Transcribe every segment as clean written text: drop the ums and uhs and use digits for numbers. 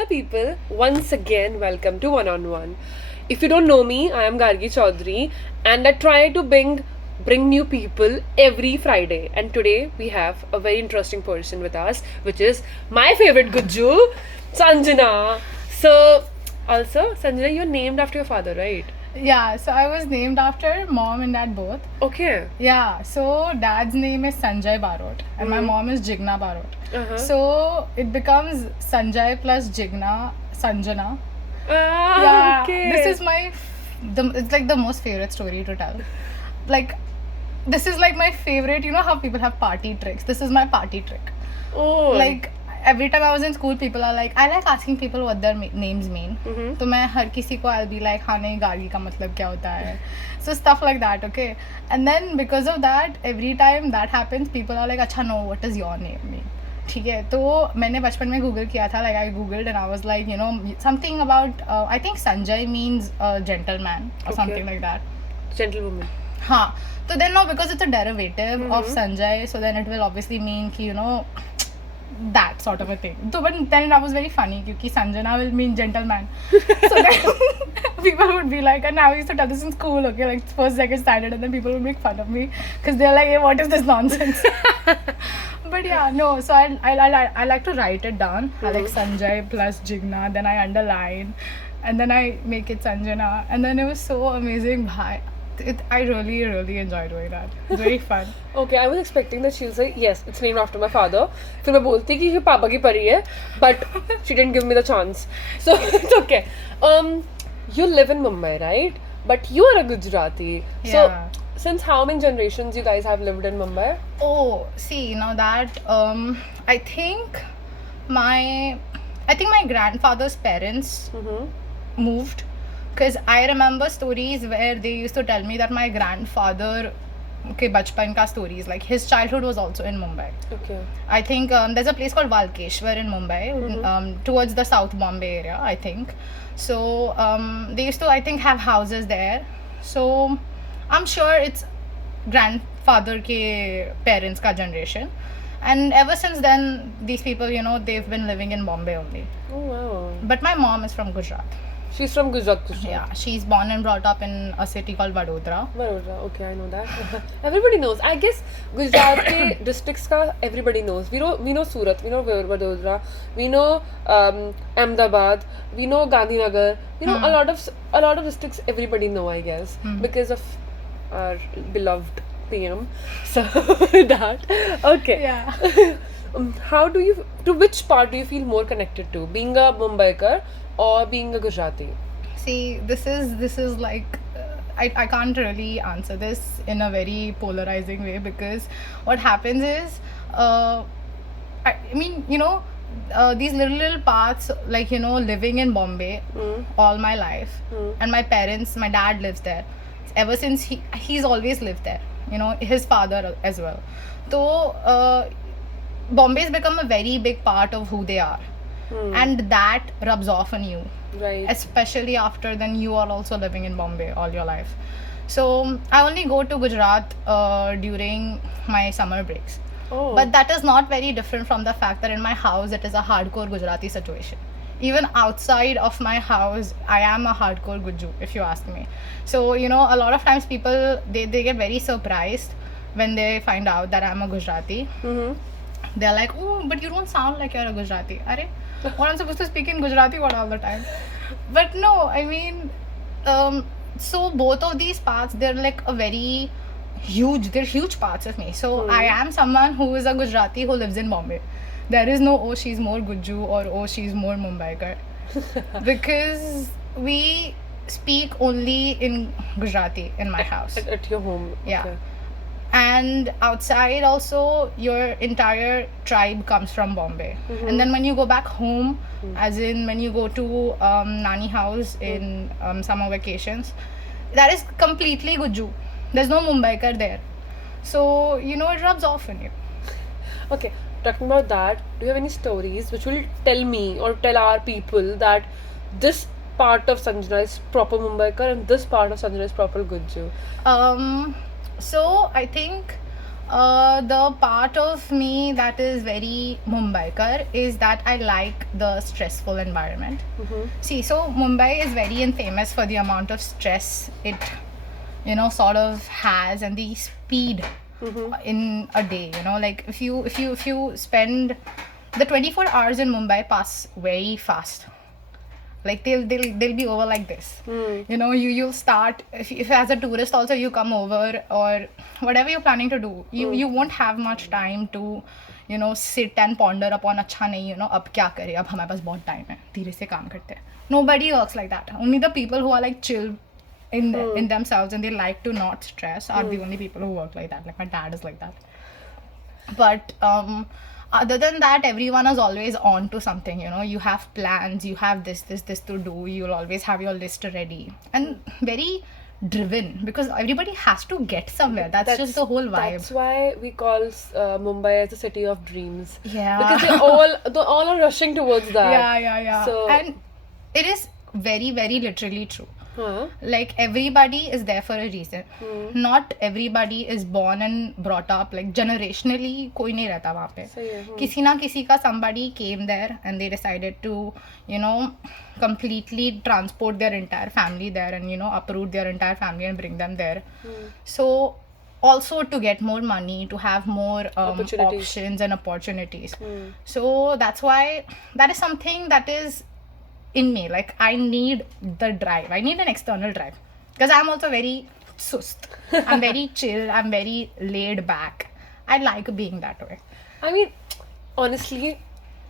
Hello, people. Once again, welcome to One on One. If you don't know me, I am Gargi Chaudhary, and I try to bring new people every Friday. And today we have a very interesting person with us, which is my favorite Gujju, Sanjana. So, also, Sanjana, you're named after your father, right? Yeah, so I was named after mom and dad both. Okay. Yeah, so dad's name is Sanjay Barot and my mom is Jigna Barot. Uh-huh. So it becomes Sanjay plus Jigna, Sanjana. Ah, Yeah, okay. this is it's like the most favorite story to tell. Like, this is like my favorite, you know how people have party tricks? This is my party trick. Oh. Like, every time I was in school, people are like, I like asking people what their names mean. तो मैं हर किसी को I'll be like, हाँ नहीं गाड़ी का मतलब क्या होता है? So stuff like that, okay? And then because of that, every time that happens, people are like, अच्छा no, what does your name mean? ठीक है तो मैंने बचपन में गूगल किया था like I googled and I was like you know something about I think Sanjay means gentleman or something like that. Gentlewoman. हाँ तो then no because it's a derivative of Sanjay so then it will obviously mean कि you know that sort of a thing. So, but then that was very funny because Sanjana will mean gentleman. So then people would be like, and I used to tell this in school, okay, like first, second standard, and then people would make fun of me because they're like, hey, what is this nonsense? But yeah, no, so I like to write it down. I like Sanjay plus Jigna, then I underline, and then I make it Sanjana, and then it was so amazing. I really enjoy doing that. It's very fun. Okay, I was expecting that she'll say yes, it's named after my father. फिर मैं बोलती कि ये पापा की परी है, but she didn't give me the chance. So it's okay. You live in Mumbai, right? But you are a Gujarati. Yeah. So since how many generations you guys have lived in Mumbai? Oh, see, now that I think my grandfather's parents moved because I remember stories where they used to tell me that my grandfather bachpan ka stories like his childhood was also in Mumbai. Okay. I think there's a place called Walkeshwar in Mumbai towards the South Bombay area I think so they used to I think have houses there so I'm sure it's grandfather ke parents ka generation and ever since then these people you know they've been living in Bombay only. Oh wow. But my mom is from Gujarat. She's from Gujarat. Yeah, she's born and brought up in a city called Vadodara. Vadodara, okay, I know that. Everybody knows. I guess Gujarat ke districts ka everybody knows. We know Surat, we know Vadodara, we know Ahmedabad, we know Gandhinagar. You know a lot of districts everybody know I guess because of our beloved PM. So that okay. Yeah. To which part do you feel more connected to? Being a Mumbaikar or being a Gujarati? See, this is like I can't really answer this in a very polarizing way because what happens is I mean you know these little parts like you know living in Bombay all my life and my dad lives there ever since he's always lived there you know his father as well so Bombay's become a very big part of who they are and that rubs off on you Right. especially after then you are also living in Bombay all your life so I only go to Gujarat during my summer breaks. Oh. But that is not very different from the fact that in my house it is a hardcore Gujarati situation. Even outside of my house, I am a hardcore Guju, if you ask me. So, you know, a lot of times people, they get very surprised when they find out that I'm a Gujarati. They're like, oh, but you don't sound like you're a Gujarati. Are what I'm supposed to speak in Gujarati all the time? But no, I mean, so both of these parts, they're like they're huge parts of me. So I am someone who is a Gujarati who lives in Bombay. There is no, oh, she's more Guju or oh, she's more Mumbaikar. Because we speak only in Gujarati in my house. At your home. Yeah. Okay. And outside also your entire tribe comes from Bombay. And then when you go back home, as in when you go to Nani house in summer vacations, that is completely Guju. There's no Mumbaikar there. So, you know, it rubs off on you. Okay, talking about that, do you have any stories which will tell me or tell our people that this part of Sanjana is proper Mumbaikar and this part of Sanjana is proper Guju? So I think The part of me that is very Mumbaikar is that I like the stressful environment. See, so Mumbai is very infamous for the amount of stress it, sort of has, and the speed in a day. Like if you spend the 24 hours in Mumbai pass very fast. Like they'll be over like this. You'll start if as a tourist also you come over or whatever you're planning to do, you won't have much time to sit and ponder upon अच्छा नहीं अब क्या करें, अब हमारे पास बहुत time है, धीरे से काम करते हैं. Nobody works like that. Only the people who are like chill in themselves and they like to not stress are the only people who work like that. Like my dad is like that. But other than that, everyone is always on to something. You have plans, you have this to do, you'll always have your list ready and very driven because everybody has to get somewhere. That's just the whole vibe. That's why we call Mumbai as the city of dreams. Yeah. Because they all are rushing towards that. Yeah. So, and it is very, very literally true. huh? Like everybody is there for a reason. Not everybody is born and brought up like generationally. कोई नहीं रहता वहाँ पे. सही है. किसी ना किसी का somebody came there and they decided to completely transport their entire family there and uproot their entire family and bring them there. So also to get more money, to have more Opportunities. options and opportunities. So that's why that is something that is in me. Like I need the drive. I need an external drive because I'm also very sust. I'm very chill. I'm very laid back. I like being that way. I mean, honestly,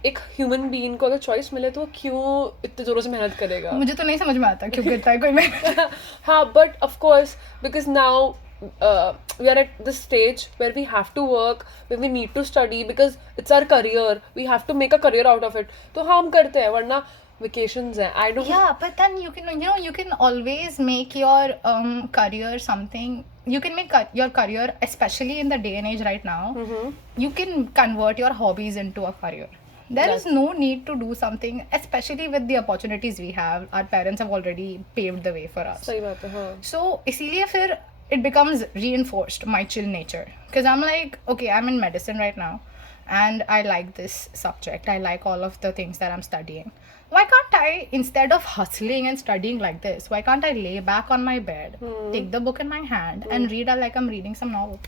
एक human being को अगर choice मिले तो वो क्यों इतने जोरों से मेहनत करेगा. मुझे तो नहीं समझ में आता क्यों करता है कोई मेहनत. हाँ, but of course, because now we are at this stage where we have to work, where we need to study because it's our career. We have to make a career out of it. तो हाँ हम करते हैं, वरना vacations हैं. I don't. Yeah, but then you can always make your career something. You can make your career, especially in the day and age right now. You can convert your hobbies into a career. There is no need to do something, especially with the opportunities we have. Our parents have already paved the way for us. सही बात है, हाँ. So इसीलिए फिर it becomes reinforced my chill nature because I'm like, okay, I'm in medicine right now and I like this subject. I like all of the things that I'm studying. Why can't I, instead of hustling and studying like this, why can't I lay back on my bed, take the book in my hand and read like I'm reading some novel?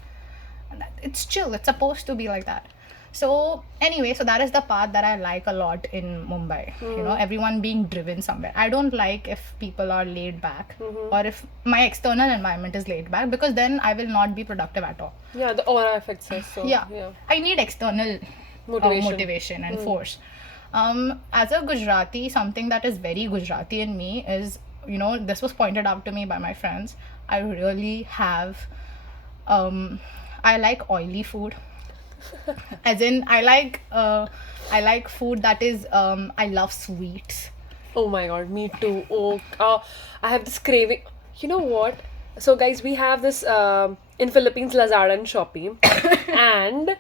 It's chill. It's supposed to be like that. So anyway, so that is the part that I like a lot in Mumbai. Everyone being driven somewhere. I don't like if people are laid back or if my external environment is laid back because then I will not be productive at all. Yeah, the aura affects us. So, Yeah. I need external motivation and force. As a Gujarati, something that is very Gujarati in me is, this was pointed out to me by my friends. I really have, I like oily food. As in, I like food that is, I love sweets. Oh my god, me too. I have this craving. You know what? So guys, we have this in Philippines, Lazada and Shopee. And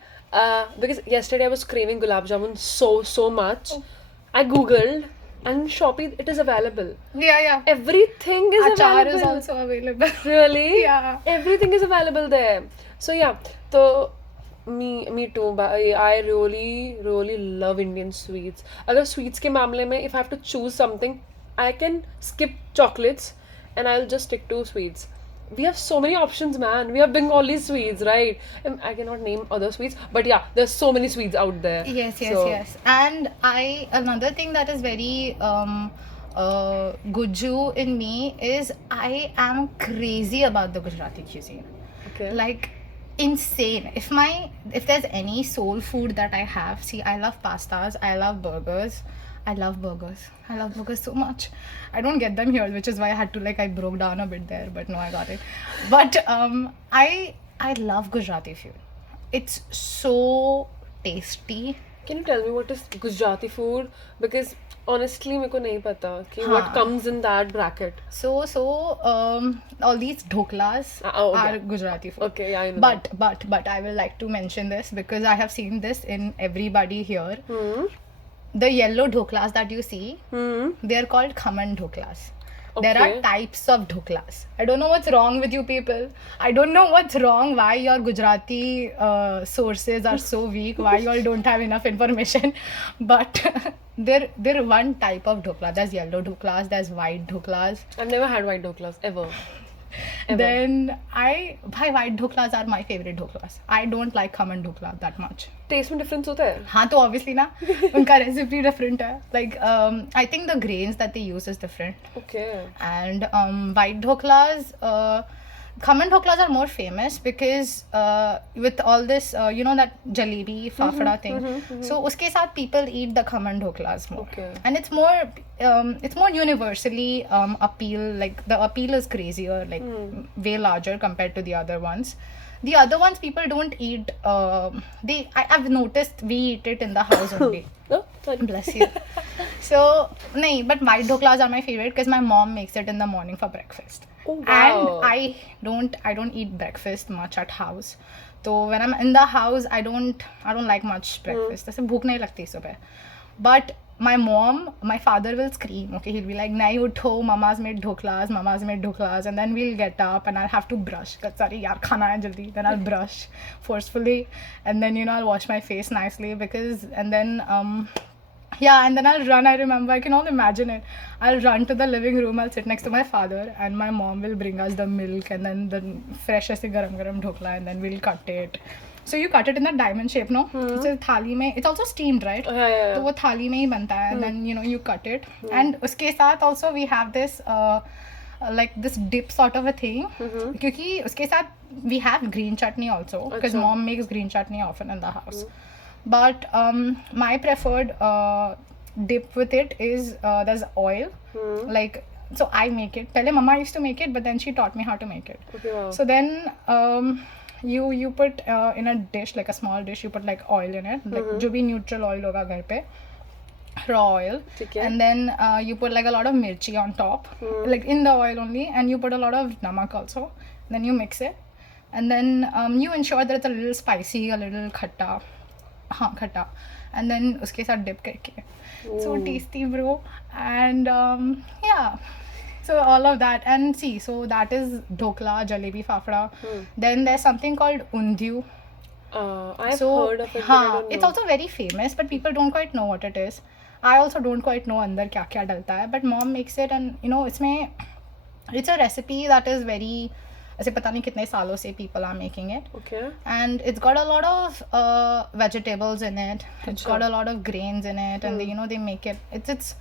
because yesterday I was craving gulab jamun so much. I googled and Shopee it is available. Yeah. Everything is Achar available. is also available. Really? Yeah. Everything is available there. So yeah, so me too. I really love Indian sweets. अगर sweets के मामले में if I have to choose something, I can skip chocolates and I'll just stick to sweets. We have so many options, man. We have Bengali sweets, right? I cannot name other sweets, but yeah, there's so many sweets out there. Yes. So- And another thing that is very Guju in me is I am crazy about the Gujarati cuisine. Okay. Like insane. If there's any soul food that I have, see, I love pastas, I love burgers. I love burgers so much. I don't get them here, which is why I broke down a bit there, but no, I got it. But I love Gujarati food. It's so tasty. Can you tell me what is Gujarati food? Because honestly, मेरे को नहीं पता कि what हाँ. comes in that bracket. So all these dhoklas okay. are Gujarati food. Okay, yeah, I know. But I will like to mention this because I have seen this in everybody here. The yellow dhoklas that you see, they are called khaman dhoklas. There are Okay. types of dhoklas. I don't know what's wrong with you people. I don't know what's wrong, why your Gujarati sources are so weak, why you all don't have enough information. But there one type of dhokla. There's yellow dhoklas, there's white dhoklas. I've never had white dhoklas ever. Ever. Then white dhoklas are my favorite dhoklas. I don't like khaman dhokla that much. Taste में difference होता है? हाँ तो obviously ना उनका recipe different है. Like I think the grains that they use is different. Okay. And white dhoklas, khaman dhoklas are more famous because with all this you know that jalebi fafda thing, so uske sath people eat the khaman dhoklas more. Okay. And it's more universally appeal, like the appeal is crazier, like way larger compared to the other ones. The other ones people don't eat. I've noticed we eat it in the house only. Oh, sorry. Bless you. So, nahi, but white dhoklas are my favorite because my mom makes it in the morning for breakfast. Oh, wow. And I don't eat breakfast much at house. So when I'm in the house, I don't like much breakfast. ऐसे भूख नहीं लगती सुबह. But my father will scream. Okay, he'll be like, "Nahi utho, mama's made dhoklas," and then we'll get up and I'll have to brush. Sorry, yaar, khana hai jaldi. Then I'll brush forcefully, and then I'll wash my face nicely and then I'll run. I remember, I can all imagine it. I'll run to the living room. I'll sit next to my father, and my mom will bring us the milk and then the fresh aise garam dhokla, and then we'll cut it. So you cut it in that diamond shape, no? So thali mein, it's also steamed, right? Yeah. तो वो थाली में ही बनता है, and then you cut it. And उसके साथ also we have this like this dip sort of a thing. क्योंकि उसके साथ we have green chutney also because mom makes green chutney often in the house. But my preferred dip with it is there's oil. Like, so I make it. पहले mama used to make it, but then she taught me how to make it. Okay, wow. So then you put in a dish, like a small dish, you put like oil in it, like जो भी neutral oil होगा घर पे, raw oil, ठीक है. and then you put like a lot of mirchi on top, like in the oil only, and you put a lot of namak also. Then you mix it, and then you ensure that it's a little spicy, a little khatta, and then उसके साथ dip करके. So tasty, bro. And yeah. So all of that, and see, so that is dhokla, jalebi, fafda. Then there's something called undiyu. I've So heard of it, but I don't it's know. also very famous, but people don't quite know what it is. I also don't quite know अंदर क्या क्या डलता है, but mom makes it, and it's a recipe that is very, ऐसे पता नहीं कितने सालों से people are making it. Okay. And it's got a lot of vegetables in it. It's got a lot of grains in it, and they make it. It's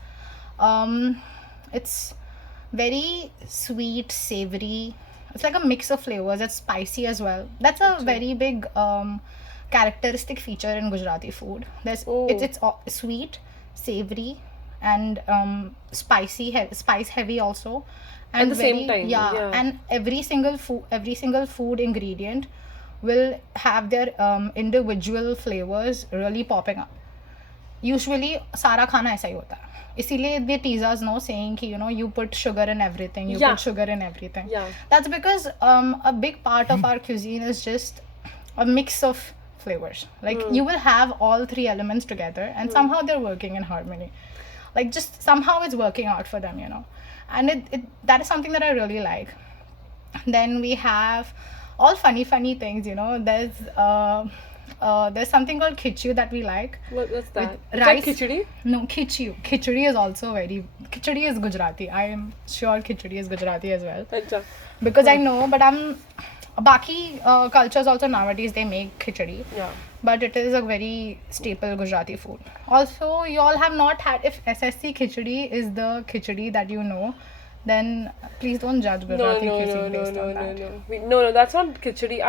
very sweet, savory. It's like a mix of flavors. It's spicy as well. That's a very big characteristic feature in Gujarati food. It's sweet, savory, and spicy, spice heavy also. And At the same time, yeah. And every single food ingredient will have their individual flavors really popping up. Usually सारा खाना ऐसा ही होता है. इसीलिए they tease us saying कि you put sugar in everything, put sugar in everything. Yeah. That's because a big part of our cuisine is just a mix of flavors. Like you will have all three elements together, and somehow they're working in harmony. Like just somehow it's working out for them, and that is something that I really like. Then we have all funny things, there's something called khichdi that we like. What's that? With Is rice. that khichdi? No, khichdi is also khichdi is Gujarati. I am sure khichdi is Gujarati as well, Acha. because I know, but Baki cultures also nowadays they make khichdi. Yeah. But it is a very staple Gujarati food. Also, you all have not had, if SSC khichdi is the khichdi that you know, then please don't judge Gujarati cuisine based on that. No, that's not khichdi.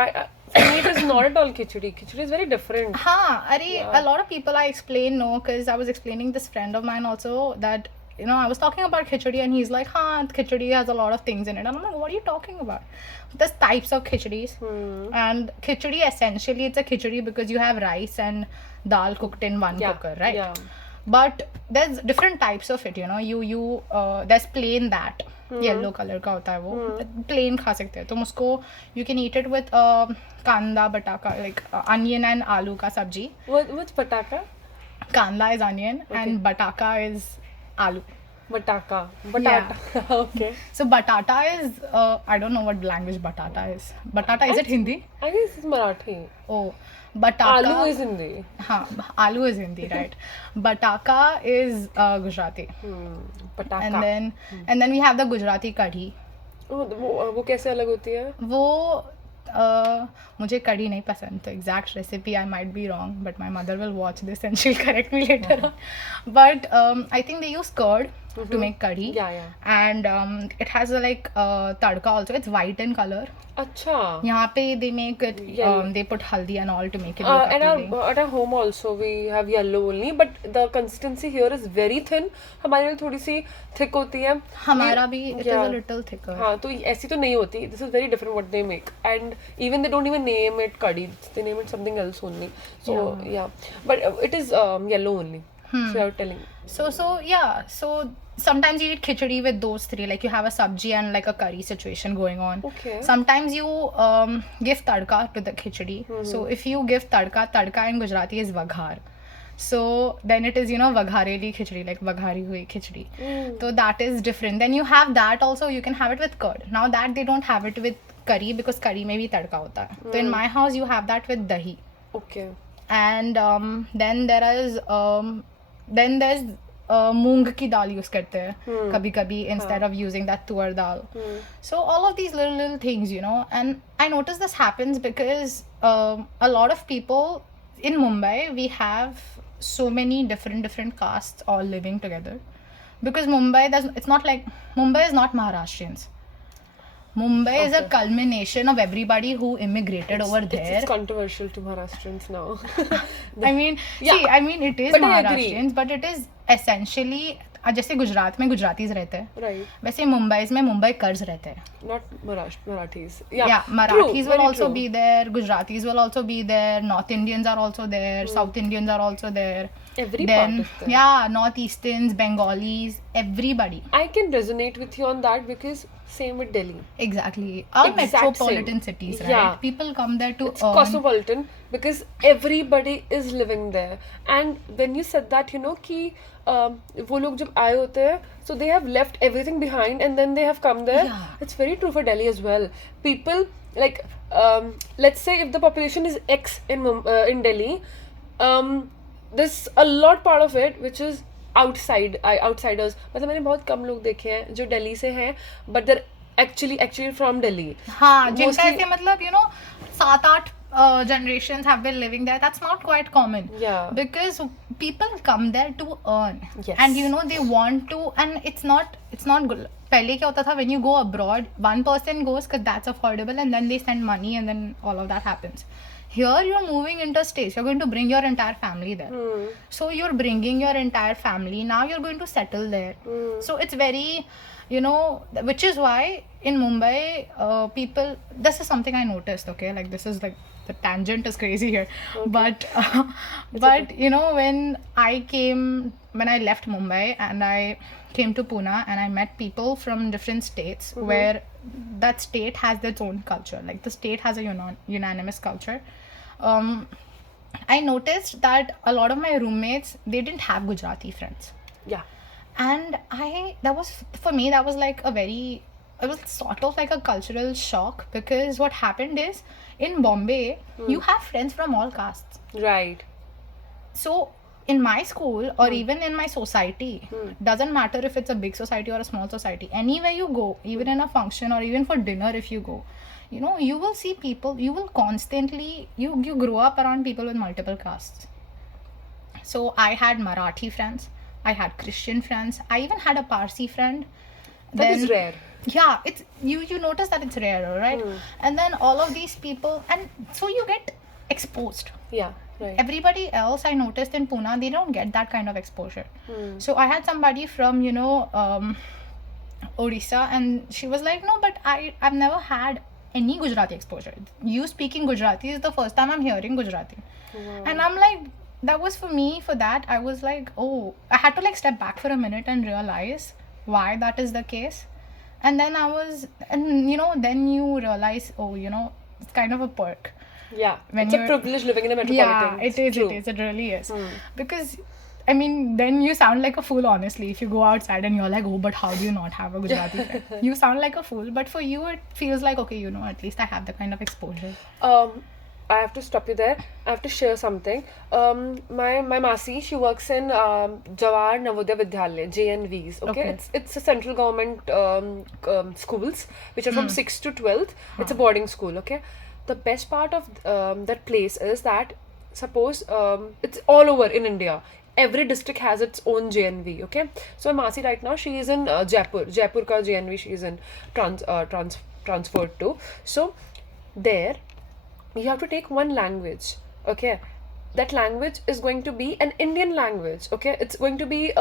For me, it is not at all khichdi. Khichdi is very different. A lot of people I explain no, because I was explaining this friend of mine also that I was talking about khichdi, and he's like, khichdi has a lot of things in it. And I'm like, what are you talking about? There's types of khichdis. And khichdi, essentially, it's a khichdi because you have rice and dal cooked in one cooker, right? Yeah. But there's different types of it, there's plain that. Yellow color का होता है वो. Plain खा सकते हैं. तो उसको you can eat it with kanda, bataka, like onion and aloo का sabji. What's pataka? Kanda is onion and bataka is aloo. Bataka. Batata. Okay. So batata is I don't know what language batata is. Batata, is it Hindi? I guess it's Marathi. Oh, bataka. Aloo is Hindi. हाँ, aloo is Hindi, right? Bataka is Gujarati. Bataka. And then we have the Gujarati kadhi. Oh, वो कैसे अलग होती है? वो मुझे कढ़ी नहीं पसंद, तो exact recipe I might be wrong, but my mother will watch this and shall correct me later on. But I think they use curd to make curry. And it has a like tadka also. It's white in color. अच्छा. यहाँ पे they make it, they put haldi and all to make it look appealing. And at our home also we have yellow only, but the consistency here is very thin. हमारे लिए थोड़ी सी thick होती है. हमारा भी it is a little thicker. हाँ, तो ऐसी तो नहीं होती. This is very different what they make, and even they don't even name it curry. They name it something else only. So yeah, but it is yellow only. So you're telling. So sometimes you eat khichdi with those three, like you have a sabji and like a curry situation going on. Okay. Sometimes you give tadka to the khichdi. So if you give tadka in Gujarati is vaghar. So then it is, vaghareli khichdi, like vaghari hui khichdi. So that is different. Then you have that also, you can have it with curd. Now that they don't have it with curry because curry mein bhi tadka hota hai. So in my house you have that with dahi. Okay. And then there's मूंग की दाल use करते हैं कभी कभी instead of using that तुअर दाल. So all of these little things, and I notice this happens because a lot of people in Mumbai, we have so many different castes all living together, because it's not like Mumbai is not Maharashtrians. Mumbai is a culmination of everybody who immigrated over there. It's controversial to Maharashtrians now. I mean it is Maharashtrians, but it is essentially जैसे गुजरात में Gujaratis रहते हैं, right, वैसे मुंबई में मुंबई कर्ज रहते हैं. Not Marathis. Marathis will also be there, Gujaratis will also be there, North Indians are also there, South Indians are also there. Every part is there. Yeah, Northeasterns, Bengalis, everybody. I can resonate with you on that because same with Delhi. Exactly. All metropolitan cities, right? Yeah. People come there to earn. Cosmopolitan because everybody is living there. And when you said that, कि वो लोग जब आए होते हैं, so they have left everything behind and then they have come there. Yeah. It's very true for Delhi as well. People like let's say if the population is X in Delhi, there's a lot part of it which is outsiders. मतलब मैंने बहुत कम लोग देखे हैं जो दिल्ली से हैं, but they're actually from Delhi. हाँ, जिनका ऐसे मतलब 7-8 generations have been living there. That's not quite common. Yeah. Because people come there to earn. Yes. And they want to, and it's not good. पहले क्या होता था, when you go abroad, one person goes because that's affordable and then they send money and then all of that happens. Here you're moving interstate. You're going to bring your entire family there. So you're bringing your entire family. Now you're going to settle there. So it's very, which is why in Mumbai, people, this is something I noticed, okay? Like this is like, the tangent is crazy here. Okay. But when I left Mumbai and I came to Pune and I met people from different states where that state has its own culture. Like the state has a unanimous culture. I noticed that a lot of my roommates, they didn't have Gujarati friends. Yeah. And that was like it was sort of like a cultural shock, because what happened is in Bombay, you have friends from all castes. Right. So in my school or even in my society, doesn't matter if it's a big society or a small society, anywhere you go, even in a function or even for dinner if you go, you will see people, you will constantly, you grow up around people with multiple castes. So I had Marathi friends, I had Christian friends, I even had a Parsi friend. That is rare. Yeah, it's you notice that it's rarer, right? And then all of these people, and so you get exposed. Yeah, right. Everybody else I noticed in Pune, they don't get that kind of exposure. So I had somebody from Odisha, and she was like, no, but I've never had any Gujarati exposure. You speaking Gujarati is the first time I'm hearing Gujarati. Wow. And I'm like, that was for me, for that I was like, oh, I had to like step back for a minute and realize why that is the case. And then then you realize, oh, it's kind of a perk. Yeah, it's a privilege living in a metropolitan. Yeah, it is. It really is. Because I mean, then you sound like a fool, honestly. If you go outside and you're like, oh, but how do you not have a Gujarati friend? You sound like a fool. But for you, it feels like, okay, you know, at least I have the kind of exposure. I have to stop you there. I have to share something. My Masi, she works in Jawahar Navodaya Vidyalaya, JNVs. Okay, Okay. it's a central government schools which are from 6th to 12th. It's a boarding school. Okay, the best part of that place is that suppose it's all over in India. Every district has its own JNV. Okay, so my Masi right now she is in Jaipur ka JNV she is in transferred to. So there you have to take one language. Okay, that language is going to be an Indian language. Okay, it's going to be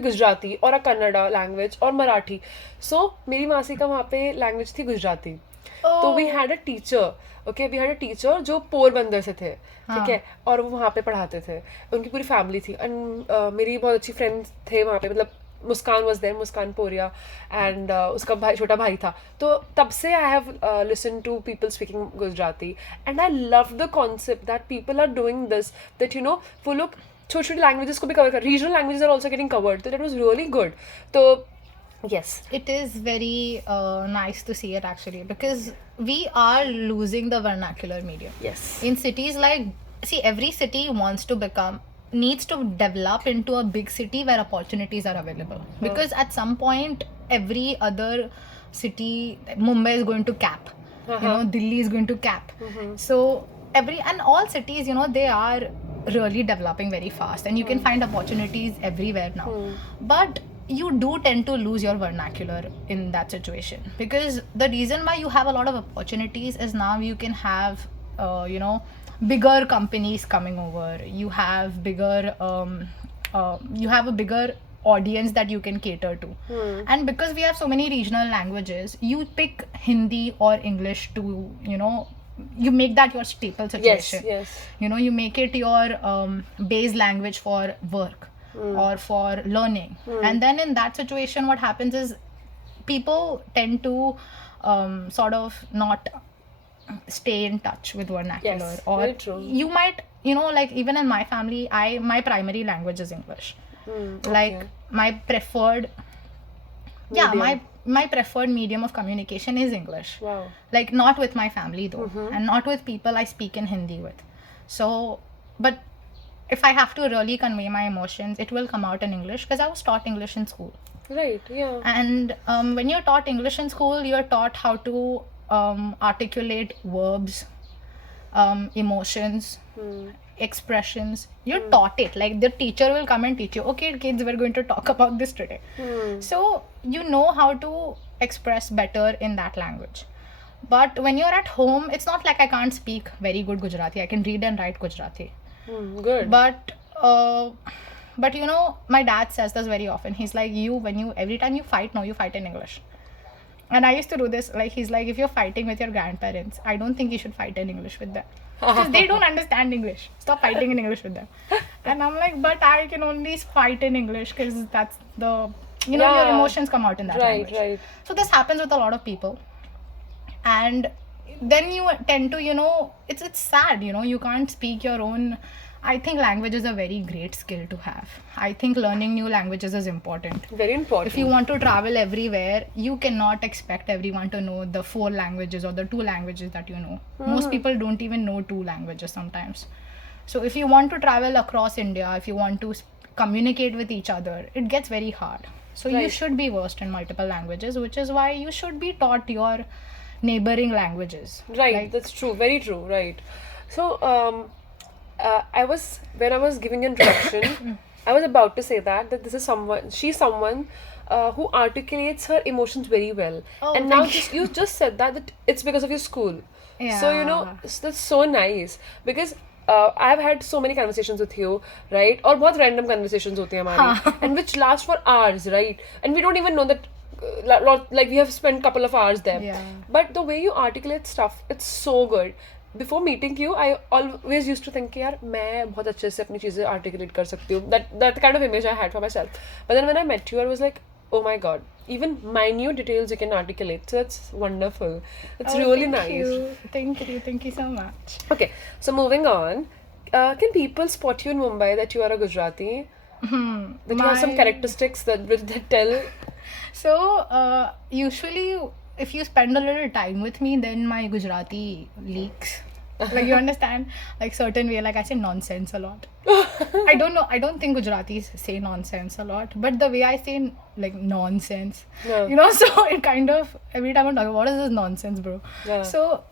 Gujarati or a Kannada language or Marathi. So मेरी मासी का वहाँ पे language थी गुजराती. तो we had a teacher. Okay, we had a teacher जो पोरबंदर से थे. ठीक है, और वो वहाँ पे पढ़ाते थे. उनकी पूरी फैमिली थी. एंड मेरी बहुत अच्छी फ्रेंड थे वहाँ पे, मतलब Muskan was there, Muskan Poriya, and उसका भाई, छोटा भाई था. तो तब से I have listen to people speaking Gujarati and I love the concept that people are doing this, that you know वो लोग छोटी छोटी लैंग्वेजेस को भी कवर कर, regional languages are also getting covered. तो दैट वॉज रियली गुड. तो yes, It is very nice to see it actually, because we are losing the vernacular medium. yes, In cities like, see, every city needs to develop into a big city where opportunities are available, because at some point every other city, Mumbai is going to cap, you know, Delhi is going to cap. So all cities, you know, they are really developing very fast, and you can find opportunities everywhere now. But you do tend to lose your vernacular in that situation, because the reason why you have a lot of opportunities is now you can have you know, bigger companies coming over. You have a bigger audience that you can cater to. And because we have so many regional languages, you pick Hindi or English to, you know, you make that your staple yes, situation. yes, You know, you make it your base language for work or for learning. And then in that situation, what happens is people tend to sort of not stay in touch with vernacular. Yes, Or very true. you might, you know, like even in my family, my primary language is English. Like okay. my preferred, yeah, Medium. my preferred medium of communication is English. Wow. Like not with my family though, and not with people I speak in Hindi with. So, but if I have to really convey my emotions, it will come out in English, because I was taught English in school. Right, yeah. And when you're taught English in school, you're taught how to articulate verbs, emotions, expressions. You're taught it. Like the teacher will come and teach you, okay kids, we're going to talk about this today. So you know how to express better in that language. But when you're at home, it's not like I can't speak very good Gujarati. I can read and write Gujarati. Good. But you know, my dad says this very often. He's like, every time you fight, you fight in English. And I used to do this. Like, he's like, if you're fighting with your grandparents, I don't think you should fight in English with them, because they don't understand English. Stop fighting in English with them. And I'm like, but I can only fight in English because that's the, you know, your Yeah. emotions come out in that Right, language. right. So this happens with a lot of people. And then you tend to, you know, it's sad, you know, you can't speak your own. I think language is a very great skill to have. I think learning new languages is important. Very important. If you want to travel everywhere, you cannot expect everyone to know the 4 languages or the 2 languages that you know. Most people don't even know 2 languages sometimes. So if you want to travel across India, if you want to communicate with each other, it gets very hard. So you Right. should be versed in multiple languages, which is why you should be taught your neighboring languages. Right, Like, that's true. Very true. Right. So, when I was giving introduction, I was about to say that this is she's someone who articulates her emotions very well. Oh, and now thank you just said that it's because of your school. So, you know, that's so nice, because I've had so many conversations with you, right? Or बहुत random conversations होती हैं हमारी, and which last for hours, right? And we don't even know that, like we have spent couple of hours there. Yeah. But the way you articulate stuff, it's so good. Before meeting you, I always used to think कि यार मैं बहुत अच्छे से अपनी चीज़ें articulate कर सकती हूँ. That kind of image I had for myself. But then when I met you, I was like, oh my god, even minute details you can articulate. So that's wonderful. It's really nice. Thank you so much. Okay, so moving on. Can people spot you in Mumbai that you are a Gujarati? That you have some My- characteristics that tell. So, usually, if you spend a little time with me, then my Gujarati leaks. Like, you understand? Like, certain way, like, I say nonsense a lot. I don't know. I don't think Gujaratis say nonsense a lot. But the way I say, like, nonsense, Yeah. you know, so it kind of, every time I'm talking, what is this nonsense, bro? Yeah. So,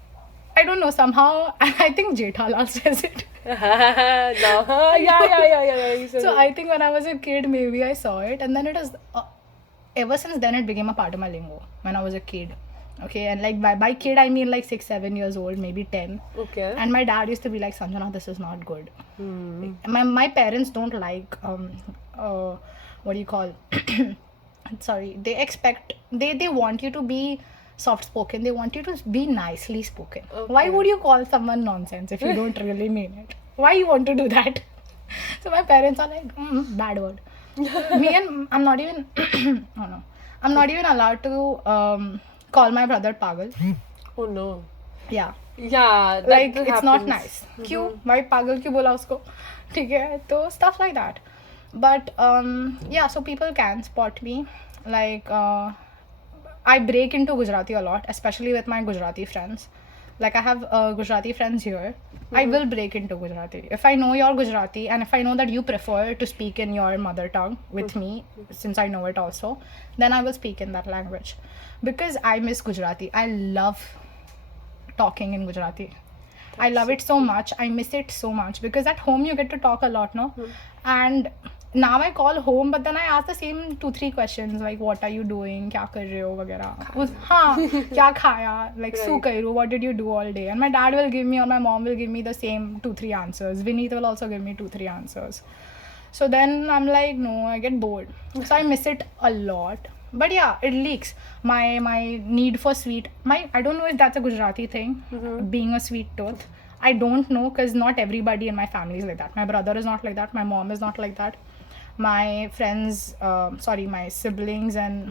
I don't know, somehow, and I think Jethalal says it. No. Yeah. You said So it. I think when I was a kid, maybe I saw it, and then it is. Ever since then, it became a part of my lingo when I was a kid. Okay, and like by kid I mean like 6, 7 years old, maybe 10. Okay. And my dad used to be like, Sanjana, this is not good. My parents don't like what do you call? Sorry, they want you to be soft spoken. They want you to be nicely spoken. Why Okay. would you call someone nonsense if you don't really mean it? Why you want to do that? So my parents are like, bad word. Me and I'm not even oh no, I'm not even allowed to call my brother pagal. Oh no. Yeah, Yeah. like that it's not happens. nice. क्यों भाई पागल क्यों बोला उसको? ठीक है, तो stuff like that. But yeah, so people can spot me. Like I break into Gujarati a lot, especially with my Gujarati friends. Like I have Gujarati friends here. I will break into Gujarati. If I know you're Gujarati and if I know that you prefer to speak in your mother tongue with me, since I know it also, then I will speak in that language. Because I miss Gujarati. I love talking in Gujarati. I love it so much. I miss it so much because at home you get to talk a lot, no? And now I call home, but then I ask the same 2-3 questions like, what are you doing? क्या कर रहे हो वगैरह. हाँ, क्या खाया? Like, सु करू? What did you do all day? And my dad will give me or my mom will give me the same 2-3 answers. Vineet will also give me 2-3 answers. So then I'm like, no, I get bored. So I miss it a lot. But yeah, it leaks. My need for sweet. I don't know if that's a Gujarati thing, being a sweet tooth. I don't know because not everybody in my family is like that. My brother is not like that. My mom is not like that. My friends, my siblings, and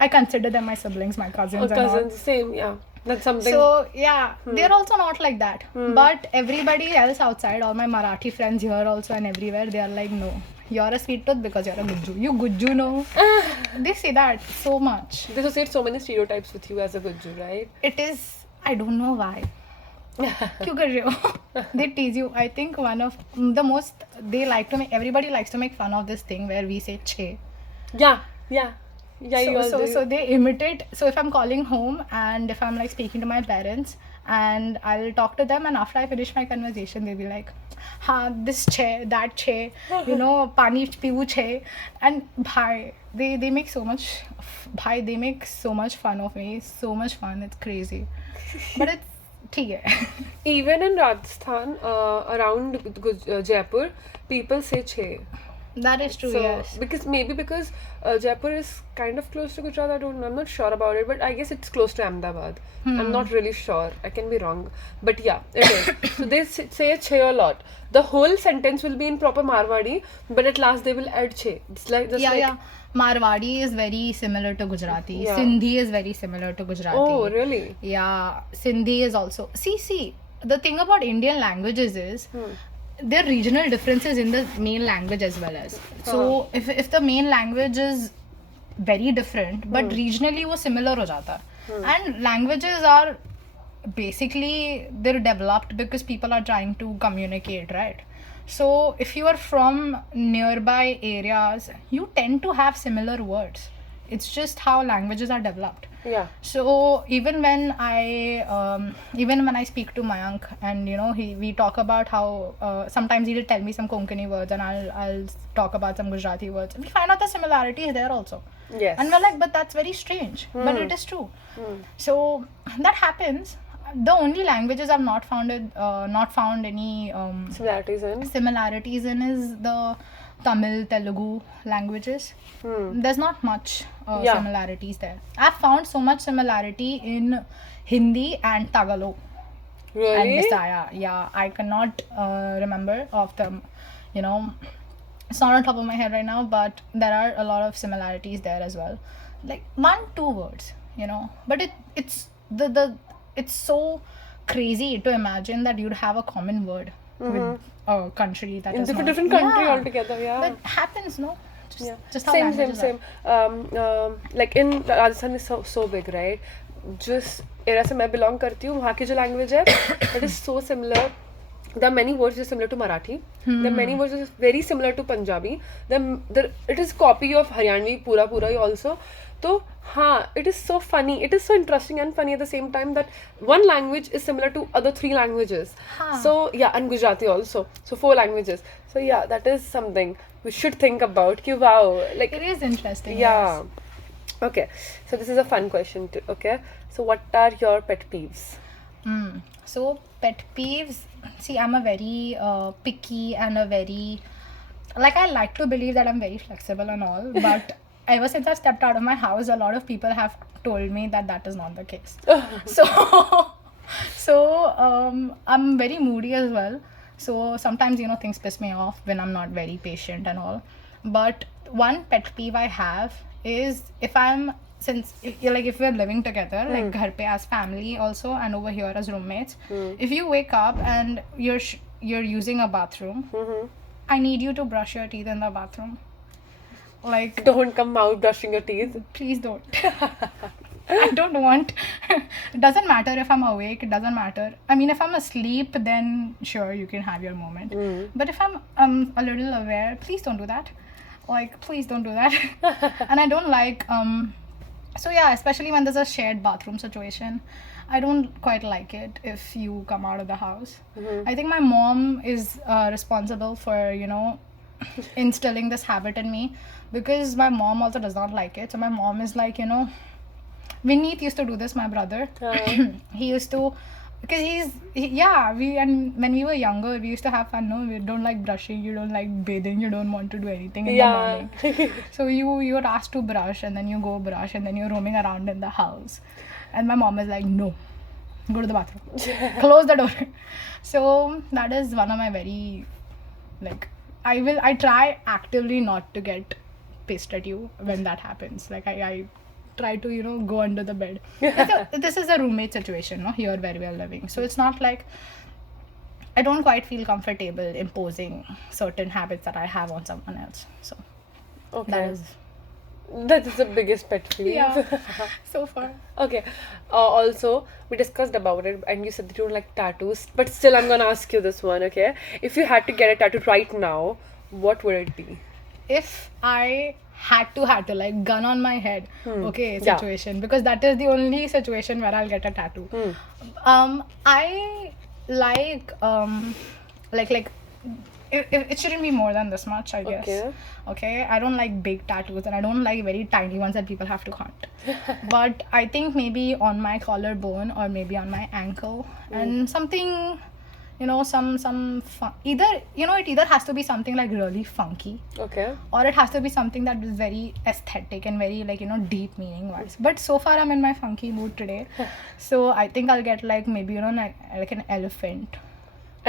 I consider them my siblings, my cousins, and all. Cousins, same, yeah. That's something. So yeah, they're also not like that. But everybody else outside, all my Marathi friends here also and everywhere, they are like, no, you're a sweet tooth because you're a Gujju. You Gujju, no. They say that so much. They associate so many stereotypes with you as a Gujju, right? It is, I don't know why. क्यों कर रहे हो? They tease you. I think one of the most they like to make, everybody likes to make fun of this thing where we say che. Yeah. You all do. So they imitate. So if I'm calling home and if I'm like speaking to my parents and I'll talk to them, and after I finish my conversation they'll be like, ha, this che, that che, you know, pani piu che. And bhai, they make so much they make so much fun of me. So much fun, it's crazy. But it's ठीक है. Even in Rajasthan, around Jaipur, people say che. That is true, So, yes. because Jaipur is kind of close to Gujarat. I don't know. I'm not sure about it, but I guess it's close to Ahmedabad. I'm not really sure. I can be wrong, but yeah, it is. So they say che a lot. The whole sentence will be in proper Marwadi, but at last they will add che. It's like just like. Yeah. Marwadi is very similar to Gujarati. Yeah. Sindhi is very similar to Gujarati. Oh, really? Yeah, Sindhi is also. See, the thing about Indian languages is there are regional differences in the main language as well as. So if the main language is very different, but regionally वो similar हो जाता है. And languages are basically they're developed because people are trying to communicate, right? So if you are from nearby areas, you tend to have similar words. It's just how languages are developed. Yeah. So even when I speak to Mayank and you know we talk about how sometimes he'll tell me some Konkani words and I'll talk about some Gujarati words. We find out the similarities there also. Yes. And we're like, but that's very strange. But it is true. So that happens. The only languages I've not found any similarities in. is the Tamil, Telugu languages. There's not much similarities there. I've found so much similarity in Hindi and Tagalog and Really? Bisaya. Yeah, I cannot remember of them. You know, it's not on top of my head right now, but there are a lot of similarities there as well. Like 1-2 words, you know. But it's so crazy to imagine that you'd have a common word with a country that is not. different country Yeah. altogether. Yeah. That happens, no? Just how same languages are. like in Rajasthan is so big, right? जिस area से मैं belong करती हूँ वहाँ की जो language है it is so similar. There are many words which are similar to Marathi. There are many words which are very similar to Punjabi. It is copy of Haryanvi pura also. So हाँ, it is so funny. It is so interesting and funny at the same time that one language is similar to other 3 languages. So yeah, and Gujarati also. So 4 languages. So yeah, that is something we should think about. Ki wow, like It is interesting. yeah. Yes. Okay, so this is a fun question too. Okay, so what are your pet peeves? So pet peeves. See, I'm a very picky and a very, like, I like to believe that I'm very flexible and all, but ever since I stepped out of my house, a lot of people have told me that that is not the case. So I'm very moody as well. So sometimes, you know, things piss me off when I'm not very patient and all. But one pet peeve I have is if we're living together, like ghar pe as family also, and over here as roommates, if you wake up and you're using a bathroom, I need you to brush your teeth in the bathroom. Like, Don't come out brushing your teeth. please don't. I don't want. It doesn't matter if I'm awake. It doesn't matter. I mean, if I'm asleep, then sure, you can have your moment. But if I'm a little aware, please don't do that. Like, please don't do that. And I don't like so yeah, especially when there's a shared bathroom situation, I don't quite like it if you come out of the house. I think my mom is responsible for, you know, instilling this habit in me, because my mom also does not like it. So my mom is like, you know, Vineet used to do this, my brother. He used to, because when we were younger, we used to have fun. No, we don't like brushing, you don't like bathing, you don't want to do anything in the morning. So you're asked to brush, and then you go brush, and then you're roaming around in the house. And my mom is like, no, go to the bathroom, close the door. So that is one of my very, like, I try actively not to get pissed at you when that happens. Like, I try to, you know, go under the bed. This is a roommate situation, no? Here where we are living. So it's not like I don't quite feel comfortable imposing certain habits that I have on someone else. So Okay, that is the biggest pet peeve. yeah, so far. Okay. Also, we discussed about it, and you said that you don't like tattoos, but still, I'm gonna ask you this one. Okay, if you had to get a tattoo right now, what would it be? If I had to like gun on my head, okay, Yeah. situation, because that is the only situation where I'll get a tattoo. I like it shouldn't be more than this much, I guess. Okay, I don't like big tattoos, and I don't like very tiny ones that people have to hunt. But I think maybe on my collarbone, or maybe on my ankle, and something, you know, some fun. It either has to be something like really funky, Okay. or it has to be something that is very aesthetic and very, like, you know, deep meaning wise. But so far I'm in my funky mood today, so I think I'll get like maybe, you know, like an elephant.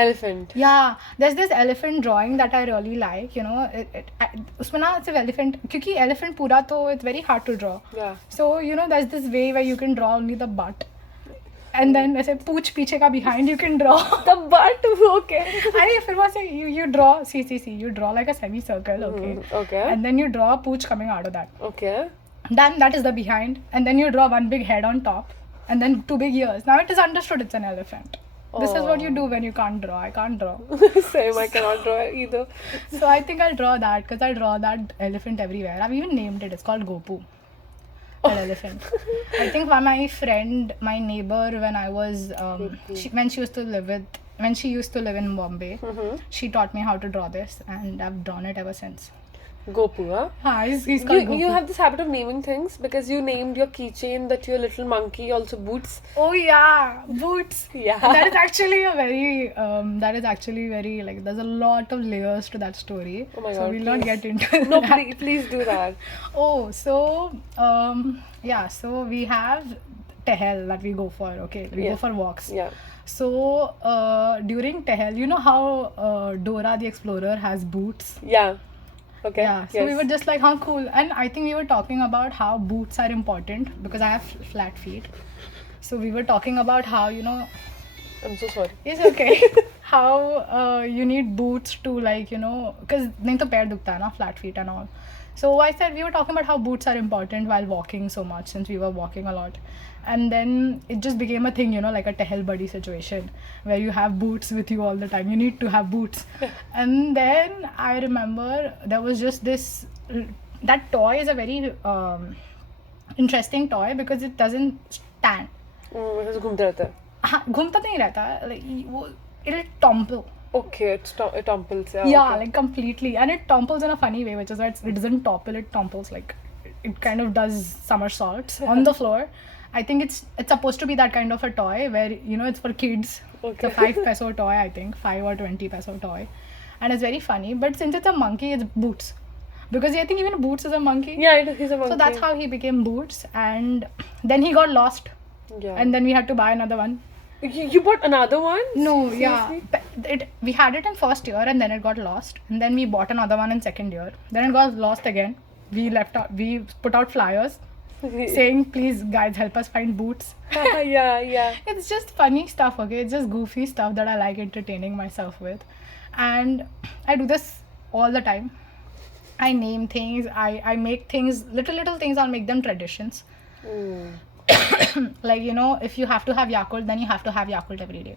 Elephant. Yeah, there's this elephant drawing that I really like, you know. Usme na it's an elephant, क्योंकि elephant पूरा तो it's very hard to draw. Yeah. So, you know, there's this way where you can draw only the butt, and then ऐसे पूछ पीछे का behind you can draw. The butt. Okay. अरे फिर वहाँ से you draw, see, you draw like a semicircle, okay. Okay. And then you draw a pooch coming out of that. Okay. Then that is the behind, and then you draw one big head on top, and then 2 big ears. Now it is understood it's an elephant. This is what you do when you can't draw. I can't draw. Same, I cannot draw either. So I think I'll draw that, because I draw that elephant everywhere. I've even named it. It's called Gopu. That elephant. I think my friend, my neighbor, when I was when she used to live in Bombay, she taught me how to draw this, and I've drawn it ever since. Gopu, huh? He's called Gopu. You have this habit of naming things, because you named your keychain that your little monkey also Boots. Oh yeah, Boots. Yeah. That is actually very like, there's a lot of layers to that story. Oh my So God, we'll not please. get into No, that. please do that. Oh, so yeah, so we have Tehel that we go for. Okay, we Yeah. go for walks. Yeah. So during Tehel, you know how Dora the Explorer has boots? Yeah. Okay. Yeah, so we yes. were just like, huh, cool. And I think we were talking about how boots are important, because I have flat feet. So we were talking about how, you know, I'm so sorry. it's okay. how you need boots to, like, you know, because nahi to pair dukta hai na, flat feet and all. So I said, we were talking about how boots are important while walking so much, since we were walking a lot. And then it just became a thing, you know, like a Tehel buddy situation where you have boots with you all the time. You need to have boots. And then I remember there was just this, that toy is a very interesting toy because it doesn't stand. ऐसे घूमता रहता है. हाँ, घूमता नहीं रहता, like वो it'll tumble. Okay, it topples. Yeah, like completely, and it topples in a funny way, which is why it doesn't topple, it topples, like it kind of does somersaults on the floor. I think it's supposed to be that kind of a toy where, you know, it's for kids. Okay. It's a 5 peso toy, I think, 5 or 20 peso toy, and it's very funny. But since it's a monkey, it's Boots, because I think even Boots is a monkey. Yeah, he's a monkey. So that's how he became Boots, and then he got lost, Yeah. and then we had to buy another one. You bought another one? No, Seriously? yeah. We had it in first year and then it got lost. And then we bought another one in second year. Then it got lost again. We put out flyers saying, please guys, help us find Boots. Yeah. It's just funny stuff, okay? It's just goofy stuff that I like entertaining myself with. And I do this all the time. I name things, I make things, little things, I'll make them traditions. Like, you know, if you have to have Yakult, then you have to have Yakult every day.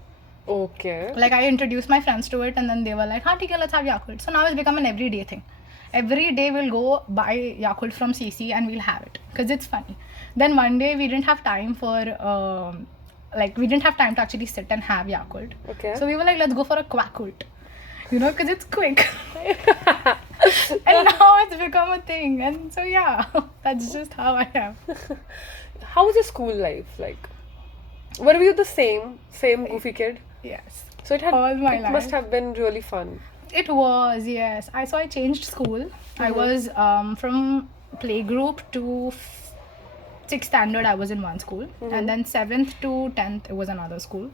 Okay. Like, I introduced my friends to it, and then they were like, "Ha, theek hai, let's have Yakult." So now it's become an everyday thing. Every day we'll go buy Yakult from CC and we'll have it because it's funny. Then one day we didn't have time for we didn't have time to actually sit and have Yakult. Okay. So we were like, let's go for a Quakult, you know, because it's quick. And now it's become a thing, and so yeah, that's just how I am. How was your school life like? Were you the same goofy kid? Yes. So it All my must life. have been really fun. It was, yes. I changed school. I was from playgroup to 6th standard. I was in one school, and then 7th to 10th it was another school.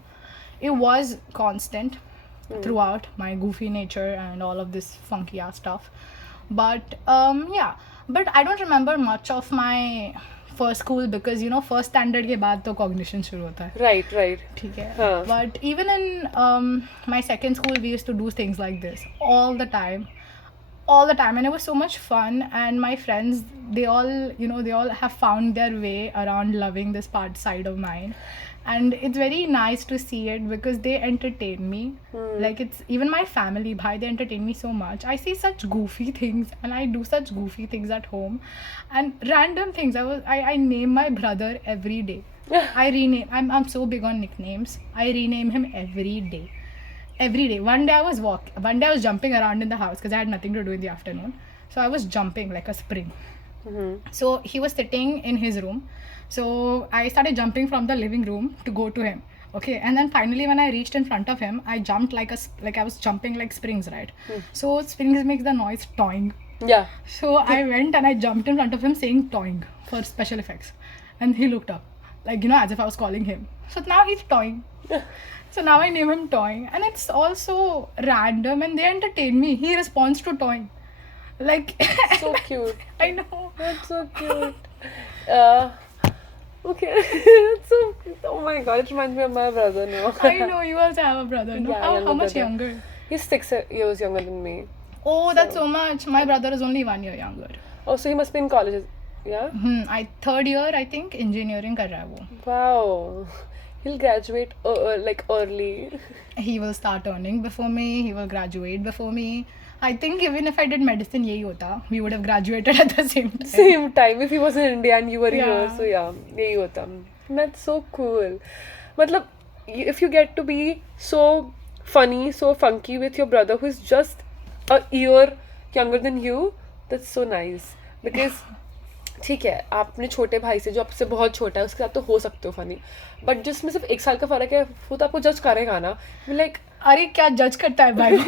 It was constant throughout, my goofy nature and all of this funky ass stuff. But yeah, but I don't remember much of my first school because, you know, first standard के बाद तो cognition शुरू होता है. Right. ठीक है. हाँ. But even in my second school, we used to do things like this all the time, and it was so much fun. And my friends, they all have found their way around loving this side of mine, and it's very nice to see it because they entertain me. Like, it's even my family, bhai, they entertain me so much. I see such goofy things and I do such goofy things at home, and random things. I name my brother every day. I'm so big on nicknames. I rename him every day. One day I was jumping around in the house because I had nothing to do in the afternoon. So I was jumping like a spring. So he was sitting in his room. So I started jumping from the living room to go to him. Okay, and then finally when I reached in front of him, I jumped like I was jumping like springs, right? So springs makes the noise toing. Yeah. So I went and I jumped in front of him saying toing for special effects. And he looked up, like, you know, as if I was calling him. So now he's toing. So now I name him Toying. And it's also random and they entertain me. He responds to Toying. Like... So cute. I know. That's so cute. Okay. That's so... Oh my god, it reminds me of my brother now. I know, you also have a brother, no? Yeah, How younger much brother. younger? He's 6 years younger than me. Oh, that's so much. My brother is only 1 year younger. Oh, so he must be in college. Yeah? Third year, I think, engineering kar raha hai wo. Wow. He'll graduate like early. He will start earning before me. He will graduate before me. I think even if I did medicine, yahi hota. We would have graduated at the same time. Same time. If he was in India and you were here. Yeah. So yeah, yahi hota. That's so cool. Matlab, if you get to be so funny, so funky with your brother who is just a year younger than you, that's so nice. Because ठीक है, आप अपने छोटे भाई से जो आपसे बहुत छोटा है उसके साथ तो हो सकते हो फनी, बट जिसमें सिर्फ 1 साल का फर्क है वो तो आपको जज करेगा ना. लाइक अरे क्या जज करता है भाई?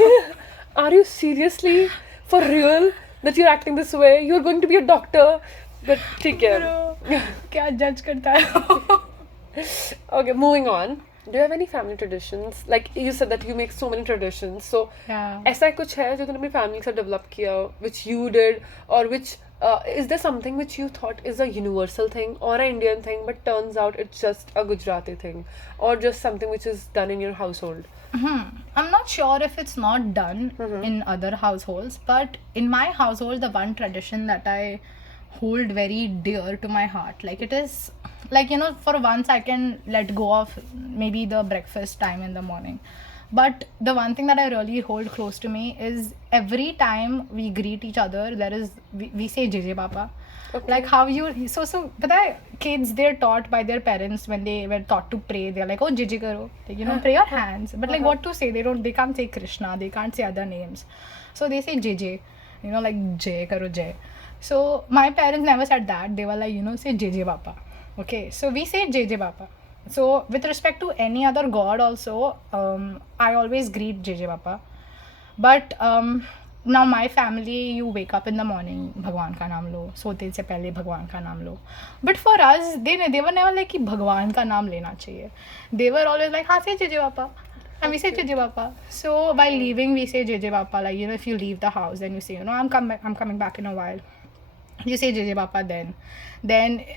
Are you seriously for real that you're acting this way? You're going to be a doctor. But ठीक है. क्या जज करता है? Okay, moving on. Do you have any family traditions? Like you said that you make so many traditions. So Yeah. ऐसा कुछ है जो तुमने अपनी family के साथ develop किया, which you did or which is there something which you thought is a universal thing or an Indian thing, but turns out it's just a Gujarati thing, or just something which is done in your household? I'm not sure if it's not done in other households, but in my household, the one tradition that I hold very dear to my heart, like it is like, for once I can let go of maybe the breakfast time in the morning. But the one thing that I really hold close to me is every time we greet each other, we say JJ Papa. Okay. Like how but kids, they're taught by their parents when they were taught to pray, they're like, oh JJ karo, like, pray your hands, but like what to say, they can't say Krishna, they can't say other names, so they say JJ, like Jay karo Jay. So my parents never said that, they were like, say JJ Papa. Okay, so we say JJ Papa. So with respect to any other god also, I always greet JJ Papa. But now my family, you wake up in the morning, Bhagwan ka naam lo, sote se pehle Bhagwan ka naam lo. But for us, they were never like कि Bhagwan का नाम लेना चाहिए. They were always like, हाँ say JJ Papa. And we say JJ Papa. So while leaving, we say JJ Papa. Like, if you leave the house, then you say, I'm coming back in a while. You say JJ Papa then.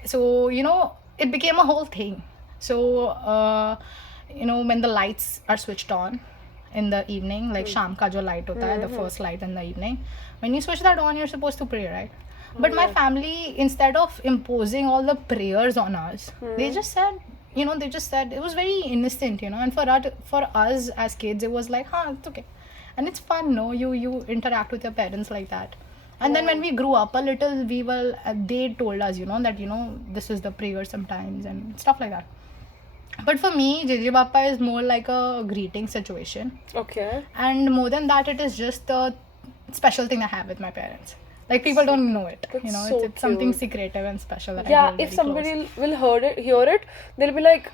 So, it became a whole thing. So, when the lights are switched on in the evening, like Sham ka jo light hota hai, the first light in the evening, when you switch that on, you're supposed to pray, right? But my family, instead of imposing all the prayers on us, they just said, it was very innocent, and for us as kids, it was like, it's okay. And it's fun, no? You interact with your parents like that. And then when we grew up a little, they told us, that, this is the prayer sometimes and stuff like that. But for me, JJ Papa is more like a greeting situation. Okay. And more than that, it is just a special thing I have with my parents. Like, people don't know it. That's so It's something cute. secretive and special that I Yeah, hold if very somebody close. will hear it, they'll be like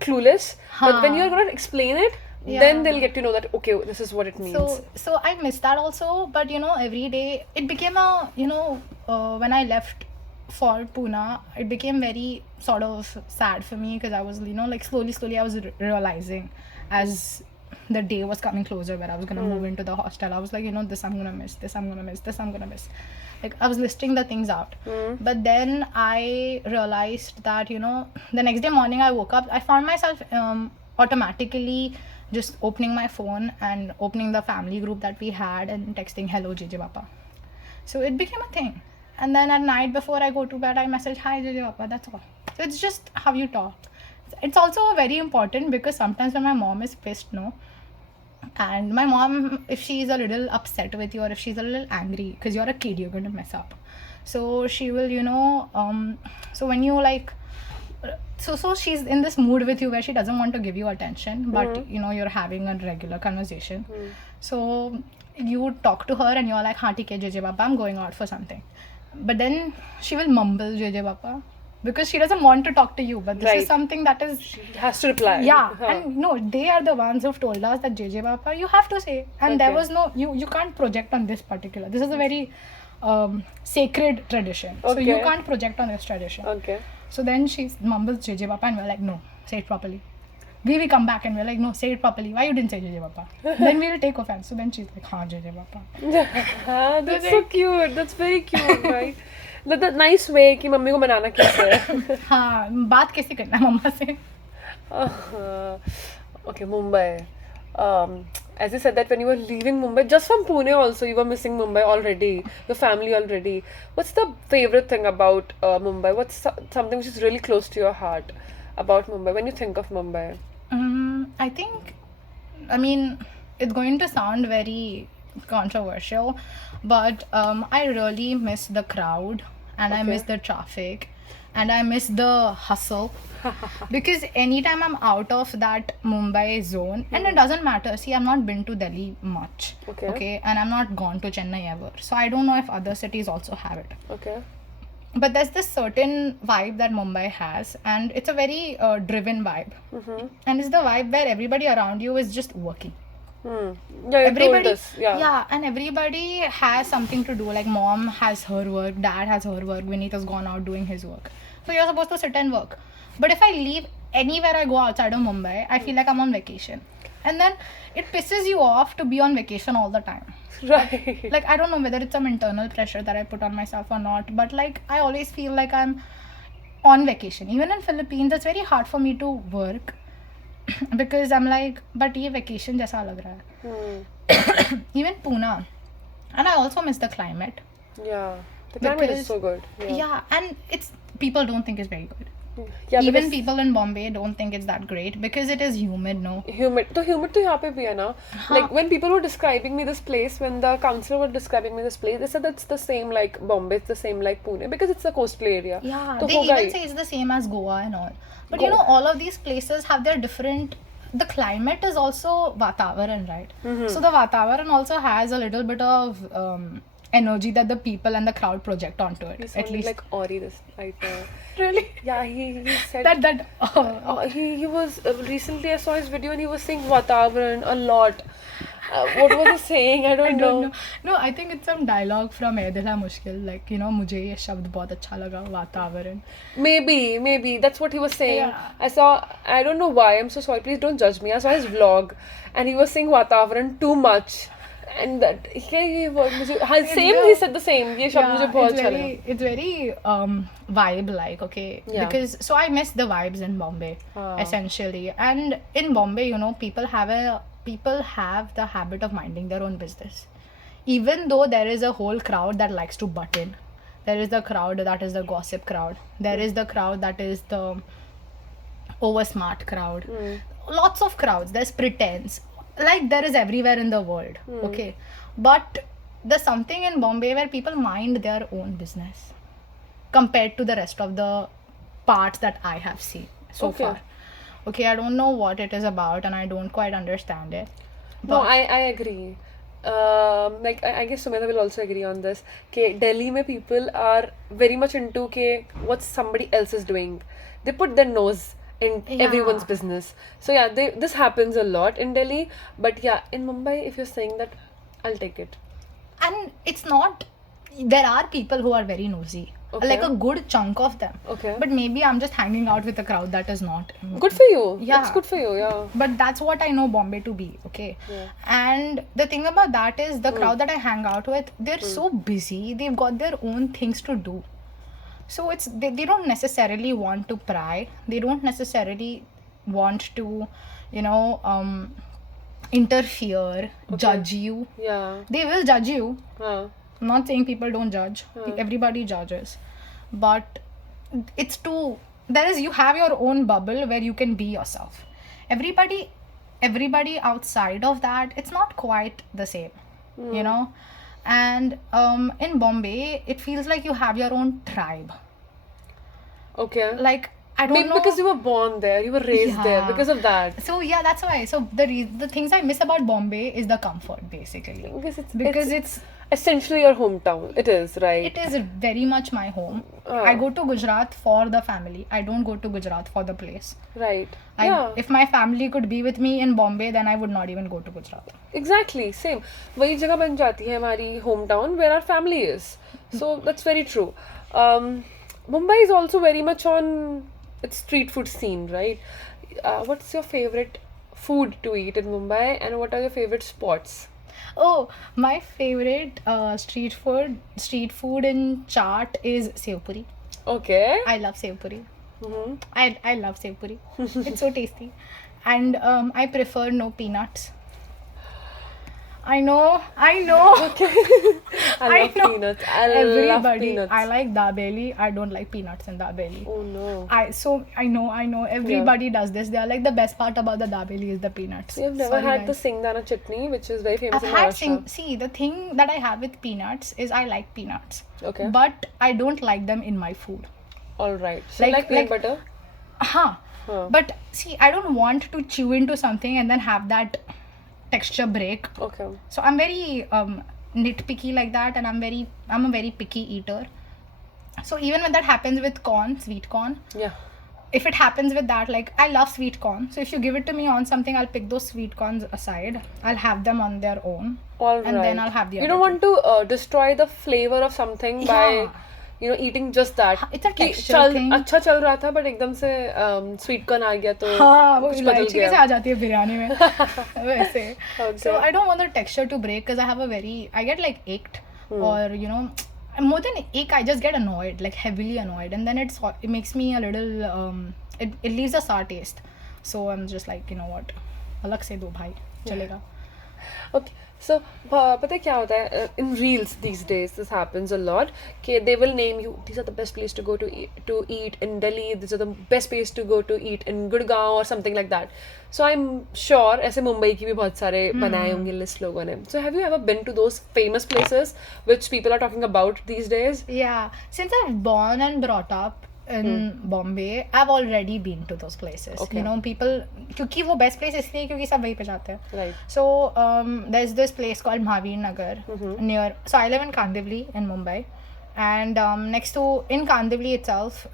clueless. But when Huh. you're gonna explain it, Yeah. then they'll get to know that, okay, this is what it means. So I miss that also. But every day it became when I left for Pune, it became very sort of sad for me, because I was like slowly I was realizing as the day was coming closer where I was gonna move into the hostel. I was like, this I'm gonna miss, this I'm gonna miss, this I'm gonna miss. Like, I was listing the things out. But then I realized that the next day morning I woke up, I found myself automatically just opening my phone and opening the family group that we had and texting, hello JJ Papa. So it became a thing. And then at night before I go to bed, I message, hi JJ Papa, that's all. So it's just how you talk. It's also very important, because sometimes when my mom is pissed, and my mom, if she's a little upset with you, or if she's a little angry because you're a kid, you're going to mess up. So she will, so when you like, so she's in this mood with you where she doesn't want to give you attention, but you're having a regular conversation. So you talk to her and you're like, haan theek hai JJ Papa, I'm going out for something. But then she will mumble JJ Papa because she doesn't want to talk to you. But this Right. is something that is, It has to reply. yeah. Huh. And no, they are the ones who've told us that JJ Papa, you have to say. And there Okay. was no, you can't project on this particular. This is a very sacred tradition. So you Okay. can't project on this tradition. Okay. So then she mumbles JJ Papa and we're like, no, say it properly. We come back and we're like, no, say it properly. Why you didn't say JJ Papa? Then we'll take offense. So then she's like, हाँ JJ Papa. That's so cute. That's very cute, right? The nice way कि mummy को मनाना कैसे है. हाँ, बात कैसे करना है मम्मा से? Okay, Mumbai. As you said that when you were leaving Mumbai, just from Pune also, you were missing Mumbai already, your family already. What's the favorite thing about Mumbai? What's something which is really close to your heart about Mumbai when you think of Mumbai? I think, it's going to sound very controversial, but I really miss the crowd, and I Okay. miss the traffic, and I miss the hustle. Because anytime I'm out of that Mumbai zone, and it doesn't matter, see, I've not been to Delhi much, Okay. and I'm not gone to Chennai ever, so I don't know if other cities also have it. Okay. But there's this certain vibe that Mumbai has, and it's a very driven vibe. And it's the vibe where everybody around you is just working. Yeah, you told Everybody, us. Yeah. and everybody has something to do. Like, mom has her work, dad has her work, Vineet has gone out doing his work. So you're supposed to sit and work. But if I leave anywhere I go outside of Mumbai, I feel like I'm on vacation. and then it pisses you off to be on vacation all the time. Right. Like, I don't know whether it's some internal pressure that I put on myself or not, but like I always feel like I'm on vacation. Even in Philippines, it's very hard for me to work because I'm like, but ये vacation जैसा लग रहा है. Even Pune, and I also miss the climate. Yeah. The climate is Because- so good. Yeah, and it's people don't think it's very good. Yeah, Even because people in Bombay don't think it's that great because it is humid, no? humid तो यहाँ पे भी है ना. Like when people were describing me this place, when the counselor were describing me this place, they said that's the same like Bombay, it's the same like Pune because it's a coastal area. Yeah, तो they होगा even he. say it's the same as Goa and all. But you know, all of these places have their different. The climate is also Vatavaran, right? So the Vatavaran also has a little bit of energy that the people and the crowd project onto it. He At sounded least like Ori this right now. really Yeah, he said that he was recently I saw his video and he was saying Vatavaran a lot. What was he saying? I I don't don't know. know. No, I think it's some dialogue from Ae Dil Hai Mushkil. Like, you know, मुझे ये शब्द बहुत अच्छा लगा वातावरण. Maybe that's what he was saying. Yeah. I don't know why. I'm so sorry. Please don't judge me. I saw his vlog, and he was saying Vatavaran too much, and that he was same. He said the same. ये शब्द मुझे बहुत अच्छा लगा. It's very vibe like, okay, Yeah. because so I miss the vibes in Bombay essentially, and in Bombay, you know, people have the habit of minding their own business, even though there is a whole crowd that likes to butt in. There is the crowd that is the gossip crowd. There is the crowd that is the over smart crowd. Lots of crowds. There's pretense, like there is everywhere in the world. Okay, but there's something in Bombay where people mind their own business compared to the rest of the parts that I have seen so Okay. far. Okay, I don't know what it is about and I don't quite understand it. No, I agree. Like I guess Sumedha will also agree on this. Okay, Delhi mein people are very much into what somebody else is doing. They put their nose in everyone's Yeah. business. So yeah, this happens a lot in Delhi. But yeah, in Mumbai, if you're saying that, I'll take it. And it's not, there are people who are very nosy. Okay. Like a good chunk of them. Okay. But maybe I'm just hanging out with a crowd that is not. Good for you. Yeah. It's good for you. Yeah. But that's what I know Bombay to be, okay? Yeah. And the thing about that is the crowd that I hang out with, they're so busy, they've got their own things to do. So it's they don't necessarily want to pry, they don't necessarily want to, you know, interfere, judge you. Yeah. They will judge you. Uh, I'm not saying people don't judge. Everybody judges. But it's too, you have your own bubble where you can be yourself. Everybody outside of that, it's not quite the same, you know. And in Bombay, it feels like you have your own tribe. okay. Like, I don't Maybe know. because you were born there, you were raised there, Yeah. because of that. So yeah, that's why. So the things I miss about Bombay is the comfort, basically. Because it's essentially your hometown. It is, right? it is very much my home. I go to Gujarat for the family. I don't go to Gujarat for the place. Right. Yeah. If my family could be with me in Bombay, then I would not even go to Gujarat. Exactly, same. वही जगह बन जाती है हमारी hometown where our family is. So that's very true. Mumbai is also very much on its street food scene, right? What's your favorite food to eat in Mumbai, and what are your favorite spots? Oh, my favorite street food in chaat is sev puri. Okay. I love sev puri. I love sev puri. It's so tasty. And I prefer no peanuts. I know. I love know. peanuts. I love Everybody. peanuts. I like dabeli. I don't like peanuts in dabeli. Oh no. I know. Everybody does this. They are like, the best part about the dabeli is the peanuts. You've never Sorry, had the guys. Singdana chutney, which is very famous I've in had Maharashtra. see, the thing that I have with peanuts is I like peanuts. Okay. But I don't like them in my food. All right. So you Like- like plain like- butter? Huh. But see, I don't want to chew into something and then have that texture break. Okay. So I'm very nitpicky like that, and I'm a very picky eater. So even when that happens with corn, sweet corn, Yeah. if it happens with that, like, I love sweet corn. So if you give it to me on something, I'll pick those sweet corns aside. I'll have them on their own. All right. And then I'll have the You other don't want to destroy the flavor of something by you know, eating just that. It's a कि texture thing. अच्छा चल रहा था, but एकदम से sweet corn आ गया तो हाँ, वो कुछ बदल इलायची कैसे गया. आ जाती है बिरयानी में वैसे. Okay. So I don't want the texture to break because I get like ached or you know, more than ache, I just get annoyed, like heavily annoyed, and then it makes me a little it leaves a sour taste. So I'm just like, you know what, अलग से दो भाई चलेगा. Okay, so पता है क्या होता है, in reels these days this happens a lot कि they will name you, these are the best place to go to eat in Delhi, these are the best place to go to eat in Gurgaon or something like that. So I'm sure ऐसे मुंबई की भी बहुत सारे बनाए होंगे list लोगों ने. So have you ever been to those famous places which people are talking about these days? Yeah, since I've born and brought up in Bombay, I've already been to those places. Okay. You know, people, क्योंकि वो best place इसलिए क्योंकि सब वहीं पे जाते हैं. Right. So there's this place called Mahavir Nagar near. So I live in Kandivali in Mumbai, and next to in Kandivali itself,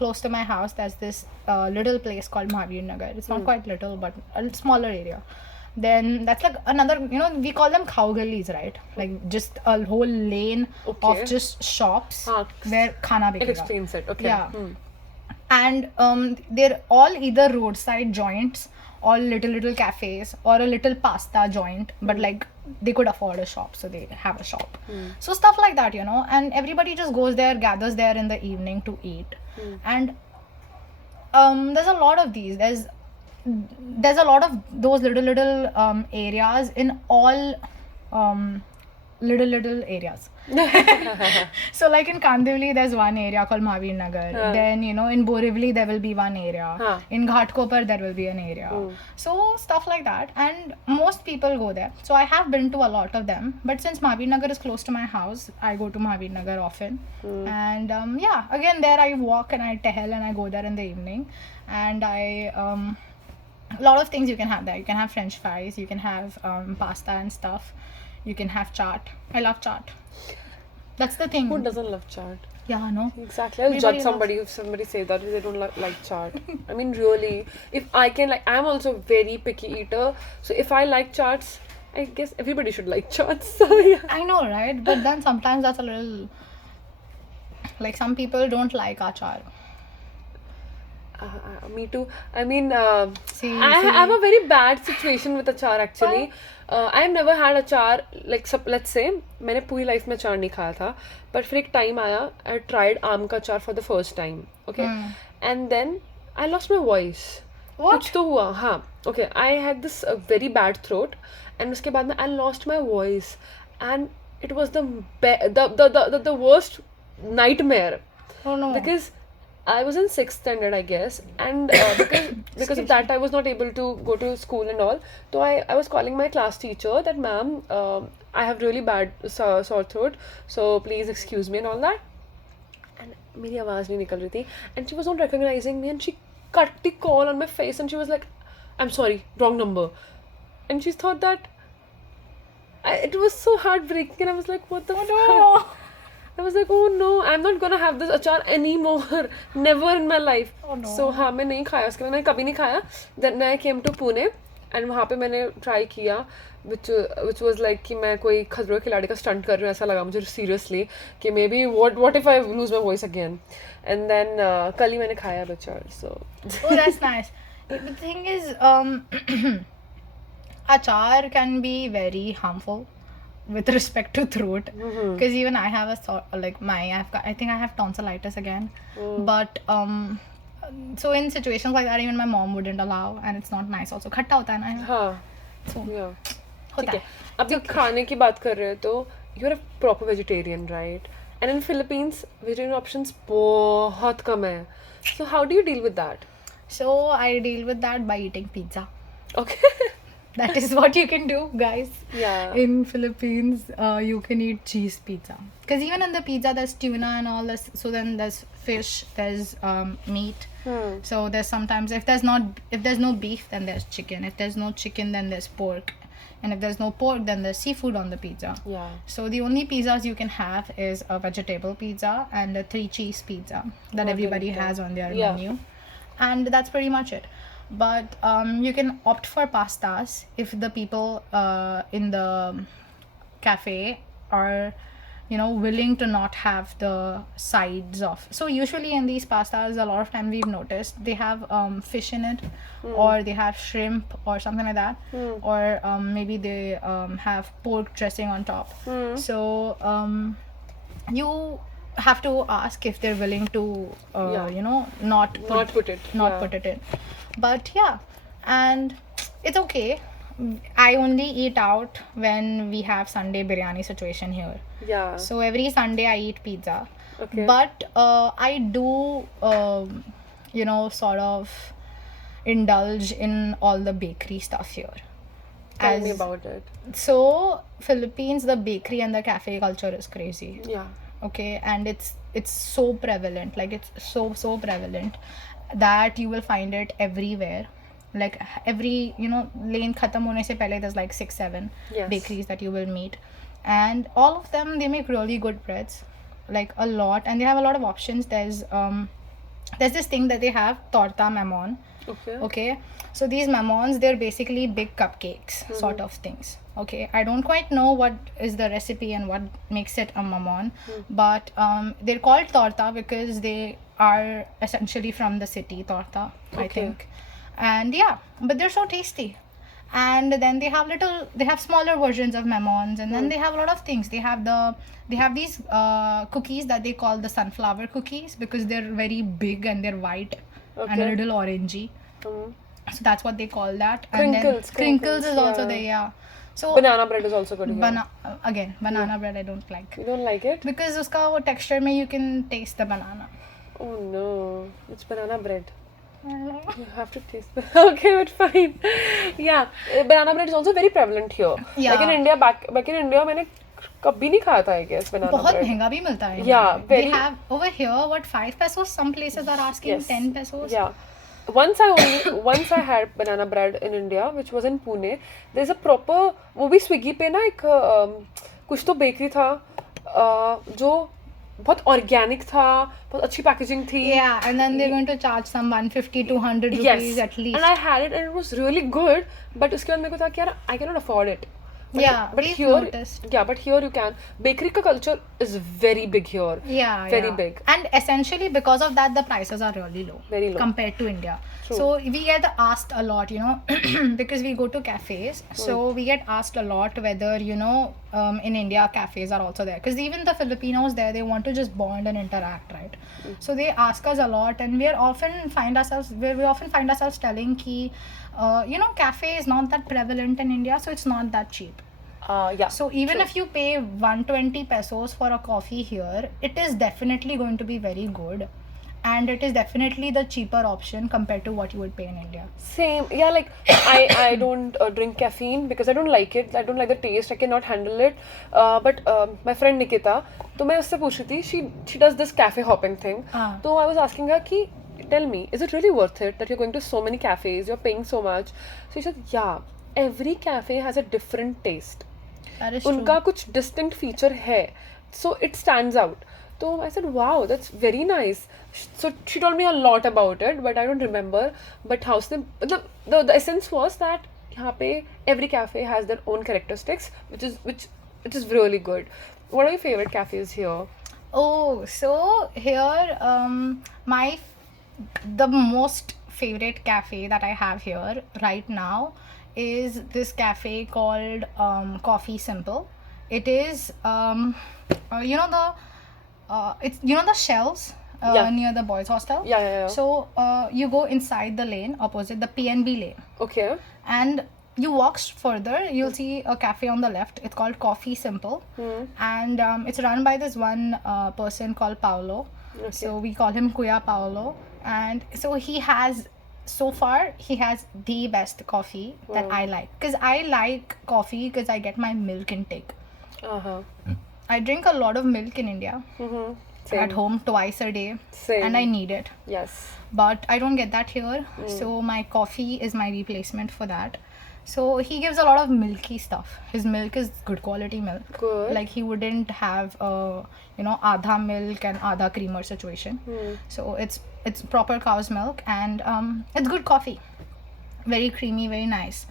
close to my house, there's this little place called Mahavir Nagar. It's not quite little, but a smaller area. Then that's like another, you know, we call them cow gullies, right? Like just a whole lane Okay. of just shops हाँ. where khana It bikega. explains it. Okay. Yeah. And they're all either roadside joints or little cafes or a little pasta joint, but like they could afford a shop, so they have a shop. So stuff like that, you know, and everybody just goes there, gathers there in the evening to eat. And there's a lot of these. There's a lot of those little areas in all little areas. So like in Kandivali there's one area called Mahavir Nagar. Then you know in Borivali there will be one area. In Ghatkopar there will be an area. So stuff like that, and most people go there. So I have been to a lot of them, but since Mahavir Nagar is close to my house, I go to Mahavir Nagar often. And yeah, again there I walk and I tehel and I go there in the evening, and I a lot of things you can have there. You can have French fries, you can have pasta and stuff. You can have chaat. I love chaat. That's the thing. Who doesn't love chaat? Yeah, no. Exactly. I'll Everybody judge somebody if somebody say that they don't like chaat. I mean, really, if I can, like, I'm also a very picky eater. So if I like chaats, I guess everybody should like chaats. So yeah. I know, right? But then sometimes that's a little, like, some people don't like achar. Me too. I mean, See, I have a very bad situation with achar actually. I've never had achar, like, let's say, मैंने पूरी life में अचार नहीं खाया था, but फिर एक time आया, I tried आम का अचार for the first time, okay, and then I lost my voice. What? कुछ तो हुआ, हाँ, okay, I had this very bad throat, and उसके बाद में I lost my voice, and it was the worst nightmare. Oh no. Because I was in 6th standard, I guess, and because of that, I was not able to go to school and all. So I was calling my class teacher that, ma'am, I have really bad sore throat, so please excuse me and all that. And मेरी आवाज़ नहीं निकल रही थी, and she was not recognizing me, and she cut the call on my face, and she was like, I'm sorry, wrong number. And she thought that it was so heartbreaking, and I was like, what the fuck? No. I was like, oh no, I'm not gonna have this achar anymore. Never in my life. Oh no. So हाँ मैं नहीं खाया उसके बाद मैंने कभी नहीं खाया. Then I came to Pune and वहाँ पे मैंने try किया, which was like कि मैं कोई खतरों के खिलाड़ी का stunt कर रही हूँ ऐसा लगा मुझे seriously कि maybe what if I lose my voice again. And then कल ही मैंने खाया achar. So Oh, that's nice. The thing is, achar can be very harmful with respect to throat, because even I have I think I have tonsillitis again. But so in situations like that, even my mom wouldn't allow, and it's not nice also. खट्टा होता है ना. हाँ. So Yeah. होता ठीक है. है. अभी खाने की बात कर रहे हो तो you're a proper vegetarian, right? And in Philippines, vegetarian options बहुत कम है. So how do you deal with that? So I deal with that by eating pizza. Okay. That is what you can do, guys. Yeah. In Philippines, you can eat cheese pizza. Because even in the pizza, there's tuna and all this. So then there's fish, there's meat. So there's sometimes if there's no beef, then there's chicken. If there's no chicken, then there's pork. And if there's no pork, then there's seafood on the pizza. Yeah. So the only pizzas you can have is a vegetable pizza and a 3 cheese pizza that everybody has on their menu. And that's pretty much it. But you can opt for pastas if the people in the cafe are, willing to not have the sides of. So usually in these pastas, a lot of time we've noticed they have fish in it, or they have shrimp or something like that, or maybe they have pork dressing on top. So you have to ask if they're willing to not put it. put it in. But yeah, and it's okay. I only eat out when we have Sunday biryani situation here. Yeah. So every Sunday I eat pizza. Okay. But I do sort of indulge in all the bakery stuff here. Tell me about it. So Philippines, the bakery and the cafe culture is crazy. Yeah. Okay, and it's so prevalent, like it's so prevalent that you will find it everywhere. Like every lane khatam hone se pehle there's like 6-7 Yes. bakeries that you will meet, and all of them, they make really good breads, like a lot, and they have a lot of options. There's this thing that they have, torta mamon. Okay, so these mamons, they're basically big cupcakes sort of things. Okay, I don't quite know what is the recipe and what makes it a mamon, but they're called torta because they are essentially from the city, Torta, I think. And yeah, but they're so tasty. And then they have smaller versions of mamons, and then they have a lot of things. They have these cookies that they call the sunflower cookies because they're very big and they're white and a little orangey. So that's what they call that. And then crinkles is also there, yeah. So banana bread is also good here. Banana bread I don't like. You don't like it? Because uska wo texture mein you can taste the banana. Oh no, it's banana bread. You have to taste it. Okay, but fine. Yeah, banana bread is also very prevalent here. Yeah. Like in India, back in India, मैंने कभी नहीं खाया था, I guess, banana बहुत bread. महंगा भी मिलता है. Yeah, very. They have over here, what, 5 pesos? Some places are asking Yes. 10 pesos. Yeah. Once I had banana bread in India, which was in Pune. There's a proper, वो भी Swiggy पे ना एक कुछ तो bakery था जो बहुत organic था, बहुत अच्छी packaging थी. Yeah, and then they're going to charge some 150 200 rupees Yes. at least. And I had it and it was really good. But उसके बाद मेरे को था कि यार I cannot afford it. But we've here, noticed. yeah, but here you can. Bakery ka culture is very big here. Yeah, very yeah. big. And essentially because of that, the prices are really low. Very low. Compared to India. True. So we get asked a lot, because we go to cafes. So we get asked a lot whether, in India cafes are also there. Because even the Filipinos there, they want to just bond and interact, right? So they ask us a lot, and we often find ourselves telling ki, cafe is not that prevalent in India, so it's not that cheap. Yeah. So even if you pay 120 pesos for a coffee here, it is definitely going to be very good, and it is definitely the cheaper option compared to what you would pay in India. Same. Yeah, like I don't drink caffeine because I don't like it. I don't like the taste. I cannot handle it. But my friend Nikita, तो मैं उससे पूछ रही थी, she does this cafe hopping thing. So I was asking her कि tell me, is it really worth it that you're going to so many cafes, you're paying so much? So she said, yeah, every cafe has a different taste. That is true. उनका कुछ distinct feature है, so it stands out. So I said, wow, that's very nice. So she told me a lot about it, but I don't remember. But the essence was that यहाँ पे every cafe has their own characteristics, which is really good. What are your favorite cafes here? Oh, so here, the most favorite cafe that I have here right now is this cafe called Coffee Simple. It is it's the shelves near the boys' hostel. Yeah. So you go inside the lane opposite the PNB lane, Okay. and you walk further, you'll see a cafe on the left. It's called Coffee Simple, and it's run by this one person called Paolo. Okay. So we call him Kuya Paolo, and so he has the best coffee that I like, because I like coffee because I get my milk intake. I drink a lot of milk in India at home twice a day. Same. And I need it. Yes. But I don't get that here. So my coffee is my replacement for that. So he gives a lot of milky stuff. His milk is good quality milk. Good. Like he wouldn't have adha milk and adha creamer situation. So it's proper cow's milk, and it's good coffee. very creamy, very nice.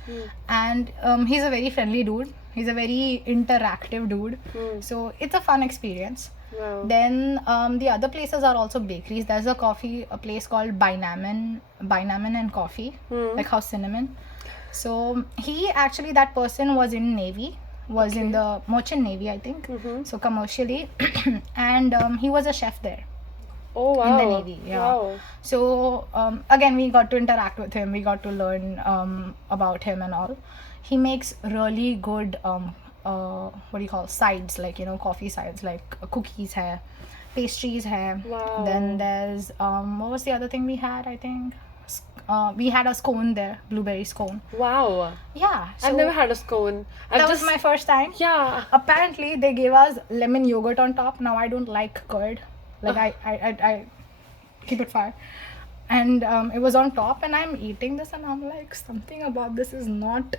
And he's a very friendly dude. He's a very interactive dude. So it's a fun experience. Wow. Then the other places are also bakeries. There's a place called Binaman and Coffee, like House Cinnamon. So that person was in Navy, was in the Merchant Navy, I think. So commercially, and he was a chef there. Oh wow. In the Navy, yeah. Wow. So again, we got to interact with him. We got to learn about him and all. He makes really good what do you call sides, like coffee sides, like cookies hai, pastries hai. Wow. Then there's what was the other thing we had? I think we had a scone there, blueberry scone. Wow. Yeah, I've never had a scone. That was my first time. Yeah. Apparently, they gave us lemon yogurt on top. Now I don't like curd. Like I keep it fire. And it was on top, and I'm eating this, and I'm like, something about this is not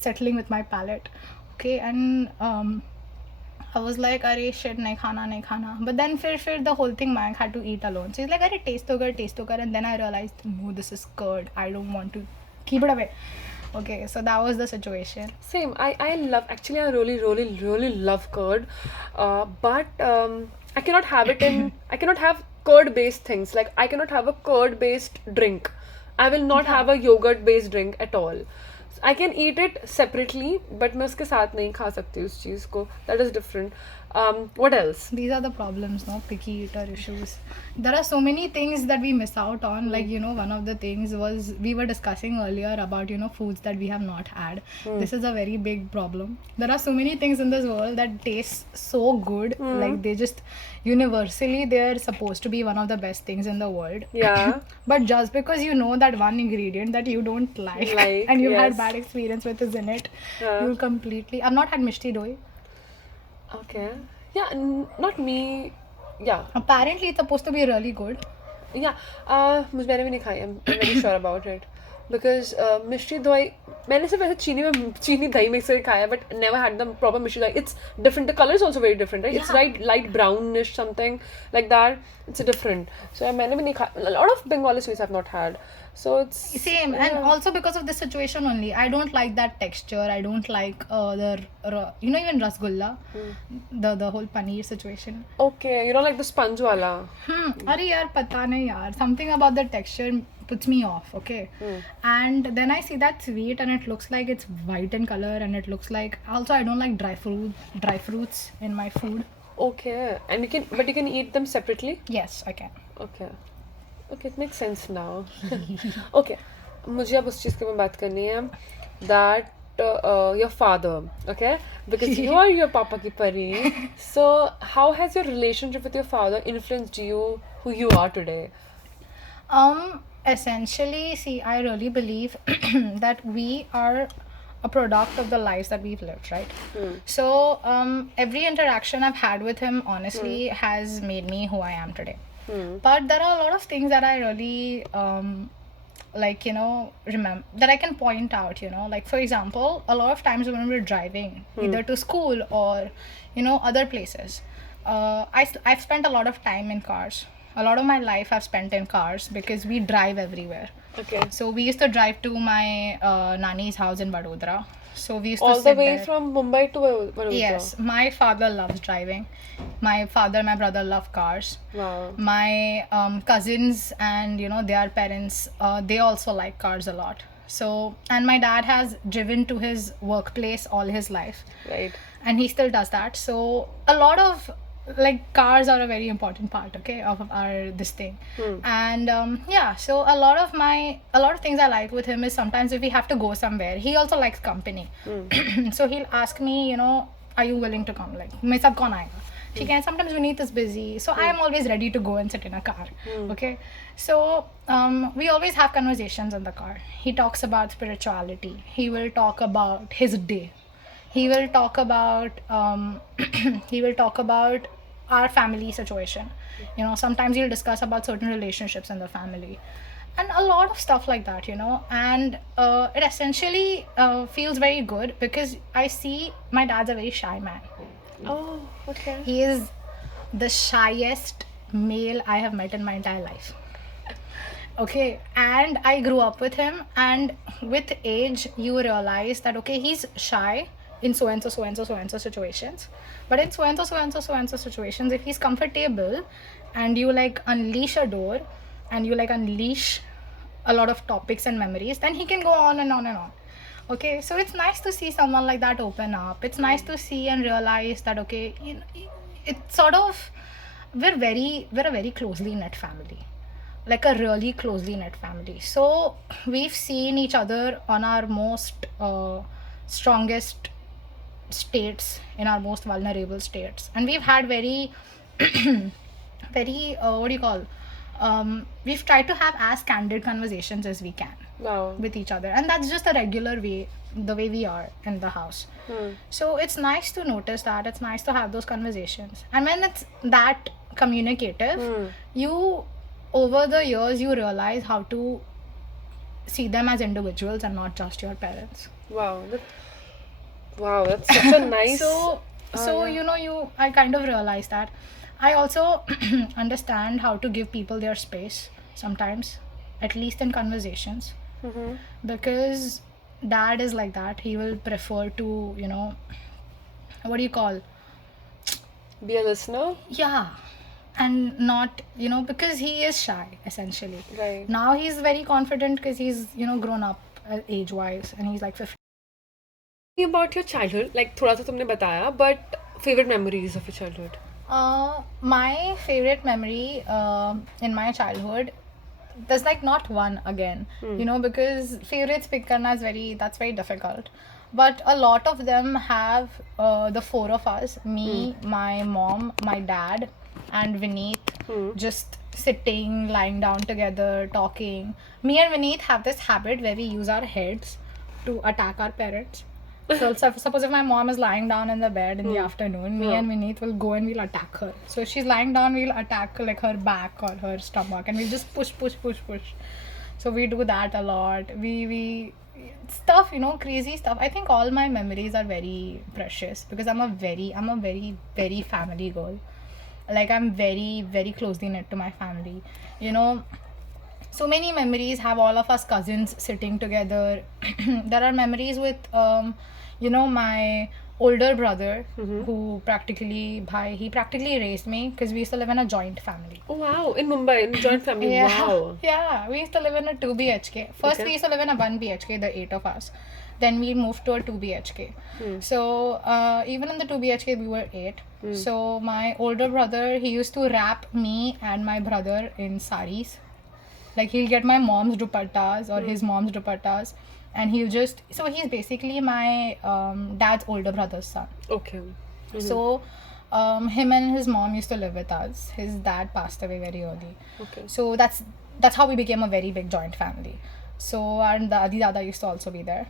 settling with my palate. Okay, and I was like, "Arey shit, nahi khana." But then, fir the whole thing, Mayank had to eat alone. So he's like, "Arey taste to kar," and then I realized, no, this is curd. I don't want to keep it away. Okay, so that was the situation. Same. I love, actually, I really love curd. But I cannot have it in, I cannot have curd based things. Like, I cannot have a curd based drink. I will not have a yogurt based drink at all. I can eat it separately, but मैं उसके साथ नहीं खा सकती उस चीज़ को. That is different. What else? These are the problems, no? Picky eater issues. There are so many things that we miss out on. Like, one of the things was we were discussing earlier about, foods that we have not had. This is a very big problem. There are so many things in this world that taste so good. Like, they just universally, they're supposed to be one of the best things in the world. Yeah. But just because you know that one ingredient that you don't like and you've had bad experience with is in it, you'll completely... I've not had mishti doi. Okay. Yeah, not me. Yeah. Apparently, it's supposed to be really good. Yeah. मैंने भी नहीं खाई. I'm very sure about it. Because मिष्टी दही मैंने सिर्फ ऐसे चीनी दही मिक्स करके खाया, but never had the proper मिष्टी दही. It's different. The color is also very different, right? It's light brownish, something like that. It's different. So मैंने भी नहीं खाया. A lot of Bengali sweets I've not had. So it's same, and also because of this situation only, I don't like that texture. I don't like even rasgulla, the whole paneer situation. Okay, you don't like the sponge wala. Arey yaar, pata nahi yaar. Something about the texture puts me off. Okay, and then I see that sweet, and it looks like it's white in color, and it looks like also I don't like dry fruits in my food. Okay, and you can eat them separately. Yes, I can. Okay, it makes sense now. Okay, मुझे अब उस चीज़ के बारे में बात करनी है that your father, okay, because you are your papa ki pari. So how has your relationship with your father influenced you who you are today? Essentially, see, I really believe that we are a product of the lives that we've lived, right? So every interaction I've had with him honestly has made me who I am today. But there are a lot of things that I really remember that I can point out, like for example, a lot of times when we're driving either to school or other places, I've spent a lot of time in cars. A lot of my life I've spent in cars because we drive everywhere. Okay. So we used to drive to my Nani's house in Vadodara. So we used to all sit the way there. from Mumbai to Vadodara. Yes, my father loves driving. My brother love cars. Wow. My cousins and their parents, they also like cars a lot. So, and my dad has driven to his workplace all his life. Right. And he still does that. So a lot of cars are a very important part, okay, of our this thing. And so a lot of things I like with him is sometimes if we have to go somewhere, he also likes company. So he'll ask me, are you willing to come, like mein sab kaun aayega? Okay, and sometimes Vineet is busy, so I am always ready to go and sit in a car. Okay, so we always have conversations in the car. He talks about spirituality. He will talk about his day. He will talk about our family situation. Sometimes he'll discuss about certain relationships in the family and a lot of stuff like that, and it essentially feels very good because I see my dad's a very shy man. Oh, okay. He is the shyest male I have met in my entire life. Okay, and I grew up with him, and with age, you realize that okay, he's shy in so and so, so and so, so and so situations, but in so and so, so and so, so and so situations, if he's comfortable, and you like unleash a door, and you like unleash a lot of topics and memories, then he can go on and on and on. Okay, so it's nice to see someone like that open up. It's nice to see and realize that okay, it's sort of we're a very closely knit family, like a really closely knit family. So we've seen each other on our most strongest states, in our most vulnerable states, and we've had very very what do you call we've tried to have as candid conversations as we can Wow. with each other, and that's just a regular way, the way we are in the house. So it's nice to notice that, it's nice to have those conversations, and when it's that communicative, you over the years you realize how to see them as individuals and not just your parents. Wow. Wow, that's such a nice. So yeah. you know, I kind of realized that I also understand how to give people their space sometimes, at least in conversations, because dad is like that. He will prefer to, you know, what do you call, Be a listener. yeah, and not, you know, because he is shy essentially. Right. Now he's very confident because he's, you know, grown up age wise, and he's like 50. About your childhood, like थोड़ा सा तुमने बताया, but favorite memories of your childhood. My favorite memory in my childhood, there's like not one again, you know, because favorites pick karna is that's very difficult. But a lot of them have the four of us, me, my mom, my dad, and Vineet, just sitting, lying down together, talking. Me and Vineet have this habit where we use our heads to attack our parents. So suppose if my mom is lying down in the bed in the afternoon, me and Vineet will go and we'll attack her. So if she's lying down, we'll attack like her back or her stomach, and we'll just push. So we do that a lot. We stuff, you know, crazy stuff. I think all my memories are very precious because I'm a very family girl. Like I'm very closely knit to my family. You know, so many memories, have all of us cousins sitting together. There are memories with you know, my older brother, who practically raised me, because we used to live in a joint family. Oh wow, in Mumbai, in joint family. Yeah, Wow. yeah, we used to live in a 2 BHK. First Okay. we used to live in a 1 BHK, the 8 of us. Then we moved to a 2 BHK. So even in the 2 BHK we were 8. So my older brother, he used to wrap me and my brother in saris. Like he'll get my mom's dupattas or his mom's dupattas, and he'll just, so he's basically my dad's older brother's son. Okay. So him and his mom used to live with us. His dad passed away very early. Okay. So that's how we became a very big joint family. So, and the Adi Dada used to also be there.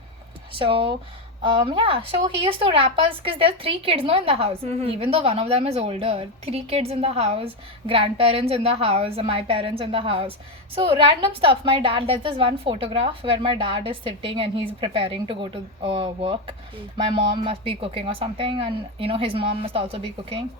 So yeah, so he used to wrap us, because there are 3 kids in the house. Even though one of them is older, 3 kids in the house, grandparents in the house, my parents in the house. So random stuff. My dad, there's this one photograph where my dad is sitting and he's preparing to go to work. My mom must be cooking or something, and you know, his mom must also be cooking.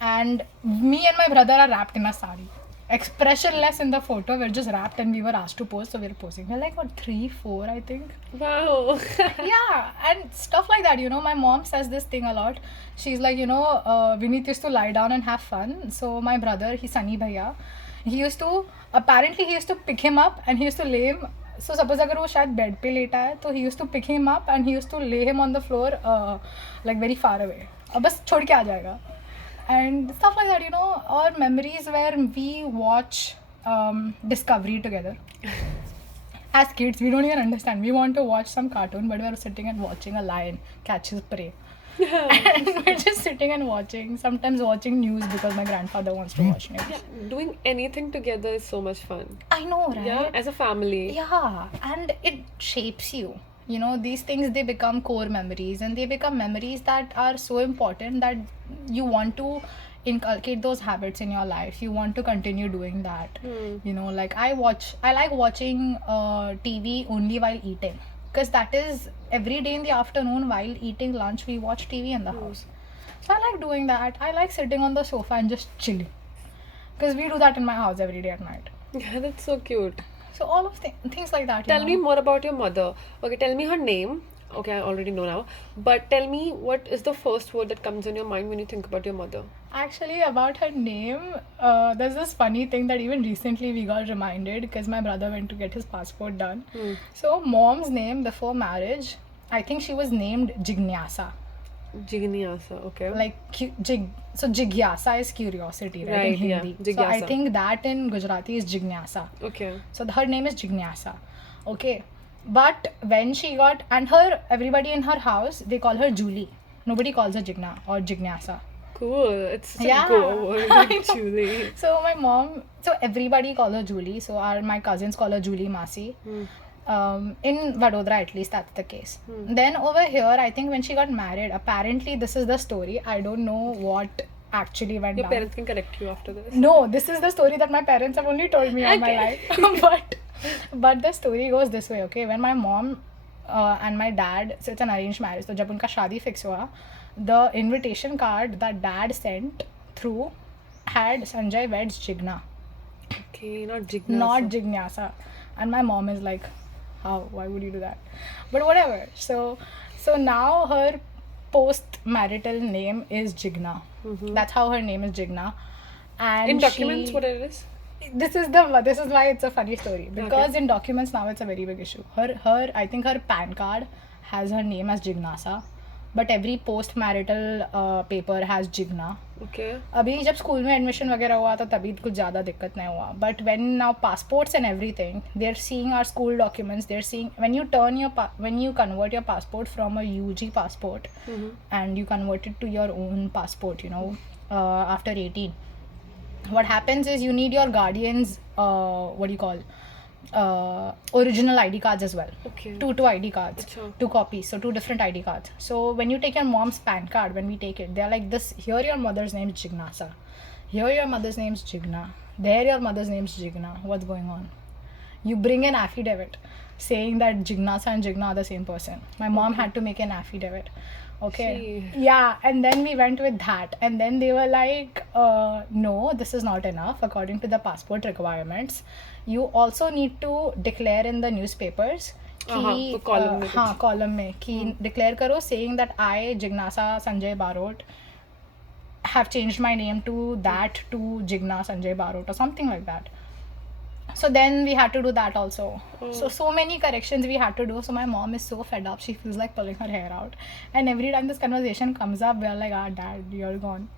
And me and my brother are wrapped in a sari. Expressionless in the photo, we're just wrapped, and we were asked to pose, so we're posing. We're like, what, 3, 4, I think. Wow. Yeah, and stuff like that. You know, my mom says this thing a lot. She's like, you know, Vineet used to lie down and have fun. So my brother, he's Sunny Bhaiya, he used to pick him up and he used to lay him. So suppose अगर वो शायद bed पे लेटा है, तो he used to pick him up and he used to lay him on the floor like very far away. अब बस छोड़ के आ जाएगा. And stuff like that, you know, or memories where we watch Discovery together. As kids, we don't even understand. We want to watch some cartoon, but we're sitting and watching a lion catch his prey. And we're just sitting and watching, sometimes watching news because my grandfather wants to watch news. Doing anything together is so much fun. I know, right? Yeah, as a family. Yeah, and it shapes you. You know, these things, they become core memories, and they become memories that are so important that you want to inculcate those habits in your life. You want to continue doing that. You know, like I like watching TV only while eating, because that is every day in the afternoon while eating lunch we watch TV in the house. So I like doing that. I like sitting on the sofa and just chilling, because we do that in my house every day at night. Yeah, that's so cute. So all of things like that. Tell me more about your mother. Okay, tell me her name. Okay, I already know now. But tell me, what is the first word that comes in your mind when you think about your mother? Actually, about her name, there's this funny thing that even recently we got reminded because my brother went to get his passport done. So, mom's name before marriage, I think she was named Jignasa. Jignasa, okay. Like, so Jigyasa is curiosity, right? Right, In yeah, Hindi. So, I Jigyasa. think that in Gujarati is Jignasa. Okay. So her name is Jignasa. Okay. But when she got, and her, everybody in her house, they call her Julie. Nobody calls her Jigna or Jignasa. Cool. It's such Yeah. a Goa word, I like know. Julie. So my mom, so everybody call her Julie. So my cousins call her Julie Masi. In Vadodara, at least that's the case. Then over here, I think when she got married, apparently this is the story. I don't know what actually went Your down. parents can correct you after this. No, this is the story that my parents have only told me all my life. but the story goes this way, okay? When my mom and my dad, so it's an arranged marriage, so जब उनका शादी fix हुआ, the invitation card that dad sent through had Sanjay weds Jigna, Okay, not Jignasa. not Jignasa. And my mom is like, how? Why would you do that? But whatever. So now her post-marital name is Jigna. That's how her name is Jigna. And In documents, she- what it is? this is why it's a funny story, because in documents now it's a very big issue. Her I think her PAN card has her name as Jignasa, but every post marital paper has Jigna. Okay. अभी जब school में admission वगैरह हुआ तो तभी कुछ ज़्यादा दिक्कत नहीं हुआ, but when now passports and everything they are seeing our school documents, they are seeing when you convert your passport from a UG passport and you convert it to your own passport, after 18, what happens is you need your guardian's original ID cards as well. Okay. Two ID cards, Achha. 2 copies, so 2 different ID cards. So when you take your mom's PAN card, when we take it, they're like this: here your mother's name is Jignasa, here your mother's name is Jigna, there your mother's name is Jigna. What's going on? You bring an affidavit saying that Jignasa and Jigna are the same person. My mom had to make an affidavit. Okay. Gee. Yeah, and then we went with that, and then they were like, no, this is not enough according to the passport requirements. You also need to declare in the newspapers तो column में हाँ column में कि declare करो saying that I Jignasa Sanjay Barot have changed my name to Jigna Sanjay Barot or something like that. So then we had to do that also. So many corrections we had to do. So my mom is so fed up. She feels like pulling her hair out. And every time this conversation comes up, we're like, dad, you're gone.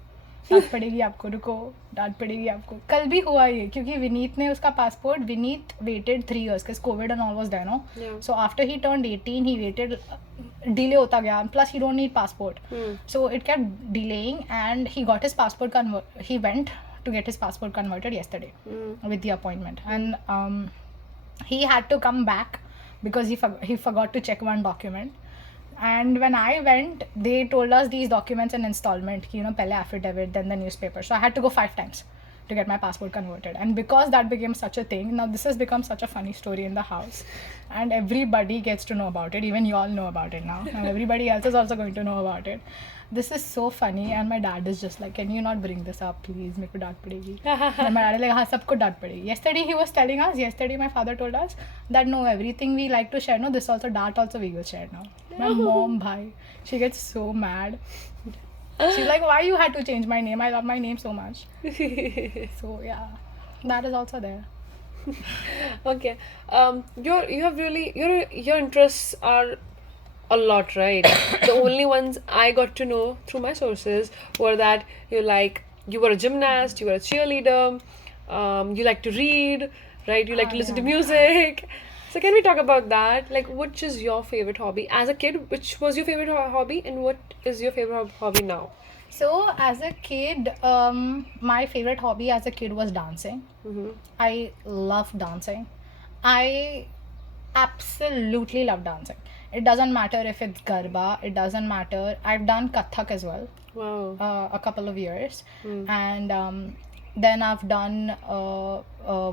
डांट पड़ेगी आपको, रुको, डांट पड़ेगी आपको. कल भी हुआ ये, क्योंकि विनीत ने उसका passport, Vineet waited 3 years because COVID and all was there, no? Yeah. So after he turned 18, he waited, delay होता गया, plus he don't need passport. So it kept delaying, and he got his passport he went to get his passport converted yesterday with the appointment, and he had to come back because he forgot to check one document. And when I went, they told us these documents in installment, pehle affidavit, then the newspaper. So I had to go 5 times to get my passport converted. And because that became such a thing, now this has become such a funny story in the house. And everybody gets to know about it. Even you all know about it now. And everybody else is also going to know about it. This is so funny. And my dad is just like, can you not bring this up, please? Meko daat padegi. And my dad is like, हाँ, सबको डांट पड़ेगी. Yesterday my father told us that no, everything we like to share, no, this also, that also we will share now. My mom, bhai, she gets so mad. She's like, why you had to change my name? I love my name so much. So yeah, that is also there. Okay. Your interests are a lot, right? The only ones I got to know through my sources were that you were a gymnast, you were a cheerleader, you like to read, right? You like to listen to music. So can we talk about that? Like, which is your favorite hobby? As a kid, which was your favorite hobby, and what is your favorite hobby now? So as a kid, my favorite hobby as a kid was dancing. I love dancing. I absolutely love dancing. It doesn't matter if it's Garba, it doesn't matter. I've done Kathak as well, Wow. a couple of years. And then I've done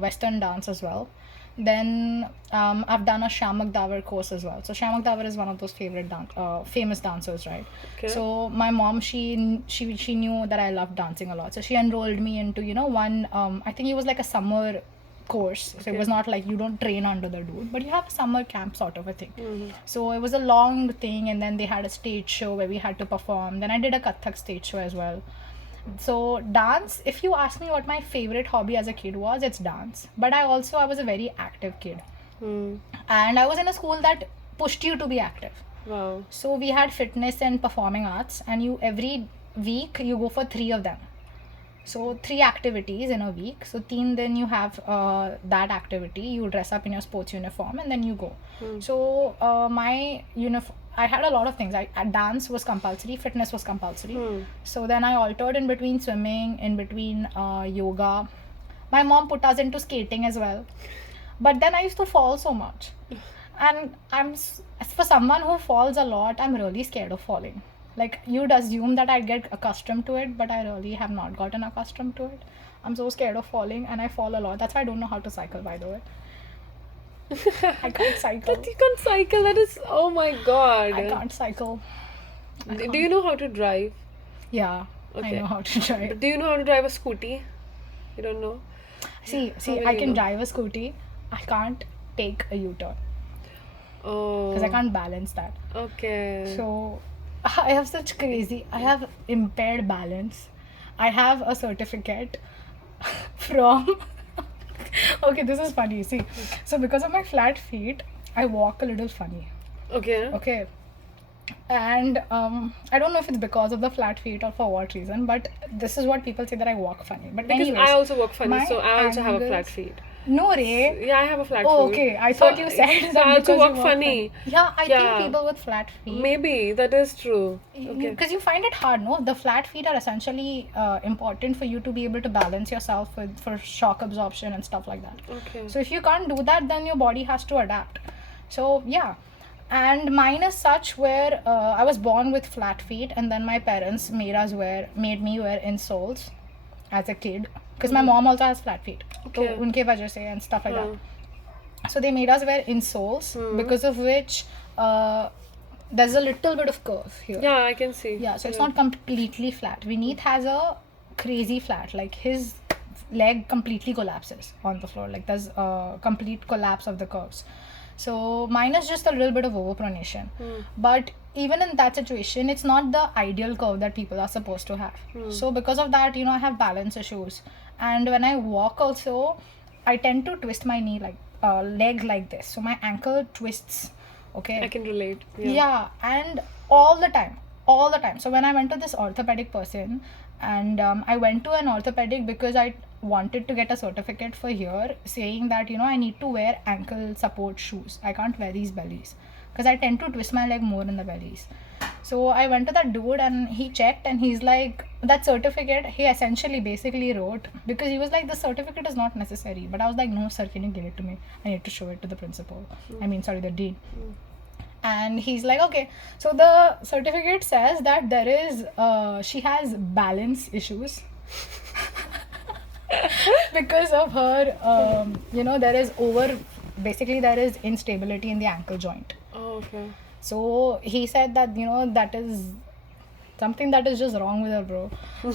Western dance as well. Then I've done a Shamak Davar course as well. So Shamak Davar is one of those famous dancers, right? Okay. So my mom, she knew that I loved dancing a lot. So she enrolled me into, one, I think it was like a summer course. So Okay. it was not like you don't train under the dude, but you have a summer camp sort of a thing. Mm-hmm. So it was a long thing, and then they had a stage show where we had to perform. Then I did a Kathak stage show as well. So dance, if you ask me what my favorite hobby as a kid was, it's dance. But I was a very active kid. And I was in a school that pushed you to be active. Wow. So we had fitness and performing arts, and you every week you go for 3 of them. So 3 activities in a week. So 3 then you have that activity. You dress up in your sports uniform and then you go. So my I had a lot of things. Dance was compulsory, fitness was compulsory. So then I altered in between swimming, in between yoga. My mom put us into skating as well. But then I used to fall so much. And for someone who falls a lot, I'm really scared of falling. Like, you'd assume that I'd get accustomed to it, but I really have not gotten accustomed to it. I'm so scared of falling, and I fall a lot. That's why I don't know how to cycle, by the way. I can't cycle. But you can't cycle. That is, oh my god. I can't cycle. Do you know how to drive? Yeah, Okay. I know how to drive. But do you know how to drive a scooty? You don't know? See, will I you can know? drive a scooty. I can't take a U-turn Oh. because I can't balance that. Okay. So I have impaired balance. I have a certificate from okay, this is funny. See, so because of my flat feet, I walk a little funny. Okay. Okay. And I don't know if it's because of the flat feet or for what reason, but this is what people say, that I walk funny. But Because anyways, I also walk funny, my so I also have a flat angles- feet. No, Ray. Yeah, I have a flat Oh, foot. okay. I So- thought you said so that I also because you walk walk funny. Yeah, I Yeah. think people with flat feet. Maybe that is true. Okay. Because you find it hard, no? The flat feet are essentially important for you to be able to balance yourself for shock absorption and stuff like that. Okay. So if you can't do that, then your body has to adapt. So yeah, and mine is such where I was born with flat feet, and then my parents made me wear insoles as a kid, because my mom also has flat feet. So Okay. unke wajah se and stuff like Huh. that. So they made us wear insoles, because of which there's a little bit of curve here. Yeah, I can see. Yeah, so it's not completely flat. Vineet has a crazy flat. Like, his leg completely collapses on the floor. Like, there's a complete collapse of the curves. So mine is just a little bit of overpronation. But even in that situation, it's not the ideal curve that people are supposed to have. So because of that, I have balance issues. And when I walk also, I tend to twist my leg like this. So my ankle twists. Okay. I can relate. Yeah, and all the time. So when I went to this orthopedic person, and I went to an orthopedic because I wanted to get a certificate for here saying that I need to wear ankle support shoes. I can't wear these bellies because I tend to twist my leg more in the bellies. So I went to that dude and he checked, and he's like, that certificate, he essentially basically wrote, because he was like, the certificate is not necessary. But I was like, no sir, can you give it to me? I need to show it to the principal. The dean. And he's like, okay. So the certificate says that there is she has balance issues because of her there is instability in the ankle joint. Oh, okay. So he said that that is something that is just wrong with her, bro. So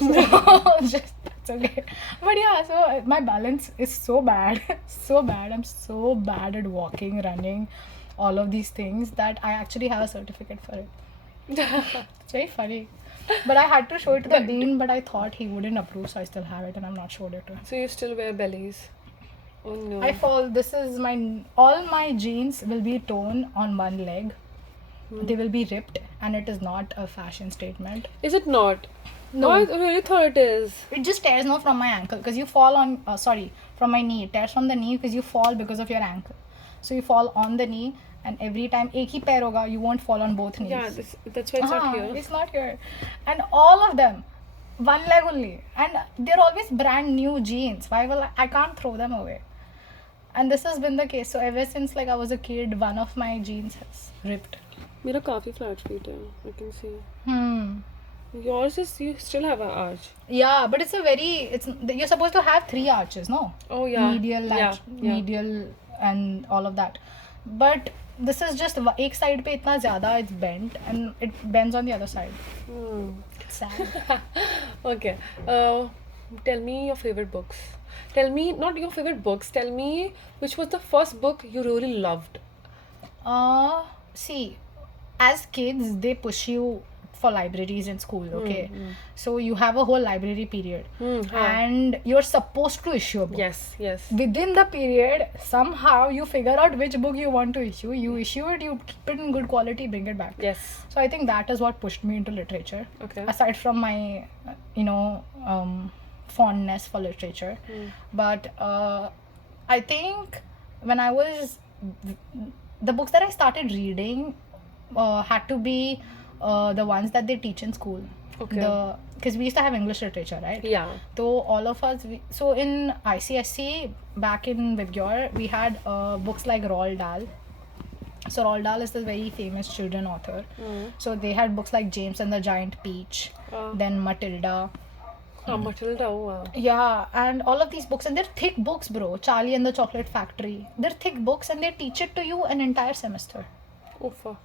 it's okay. But yeah, so my balance is so bad. So bad. I'm so bad at walking, running, all of these things, that I actually have a certificate for it. It's very funny. But I had to show it to the dean, but I thought he wouldn't approve, so I still have it, and I'm not showed it to him. So you still wear bellies? Oh no. I fall. This is all my jeans will be torn on one leg. They will be ripped, and it is not a fashion statement. Is it not? No. Oh, I really thought it is. It just tears now from my ankle because you fall on. From my knee. It tears from the knee because you fall because of your ankle. So you fall on the knee, and every time ek hi pair hoga, you won't fall on both knees. Yeah, that's why it's not here. It's not here. And all of them, one leg only. And they're always brand new jeans. I can't throw them away. And this has been the case. So ever since I was a kid, one of my jeans has ripped. मेरा काफी flat feet है. I can see. Yours is, you still have an arch. Yeah, but you're supposed to have 3 arches, no? Oh yeah. Medial and all of that. But this is just एक side पे इतना ज़्यादा it's bent, and it bends on the other side. It's sad. Okay. Tell me your favorite books. Tell me, not your favorite books, tell me which was the first book you really loved. See, as kids, they push you for libraries in school, okay? So you have a whole library period, and you're supposed to issue a book. Yes, yes. Within the period, somehow you figure out which book you want to issue. You issue it, you keep it in good quality, bring it back. Yes. So I think that is what pushed me into literature. Okay. Aside from my, fondness for literature, but I think when I was the books that I started reading had to be the ones that they teach in school. Okay. Because we used to have English literature, right? Yeah. So all of us, so in ICSC back in Vibgyor, we had books like Roald Dahl. So Roald Dahl is this very famous children author. So they had books like James and the Giant Peach, then Matilda. Matilda, oh wow. Yeah, and all of these books, and they're thick books, bro. Charlie and the Chocolate Factory. They're thick books, and they teach it to you an entire semester. Oh fuck.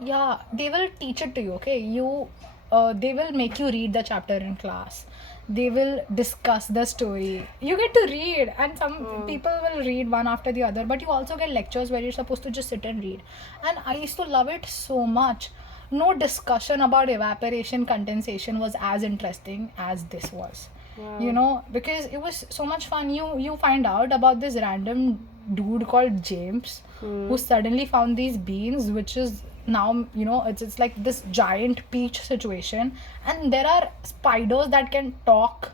Yeah, they will teach it to you, okay? They will make you read the chapter in class. They will discuss the story. You get to read, and some people will read one after the other, but you also get lectures where you're supposed to just sit and read. And I used to love it so much. No discussion about evaporation, condensation was as interesting as this was. Wow. Because it was so much fun. You find out about this random dude called James who suddenly found these beans, which is now it's like this giant peach situation, and there are spiders that can talk.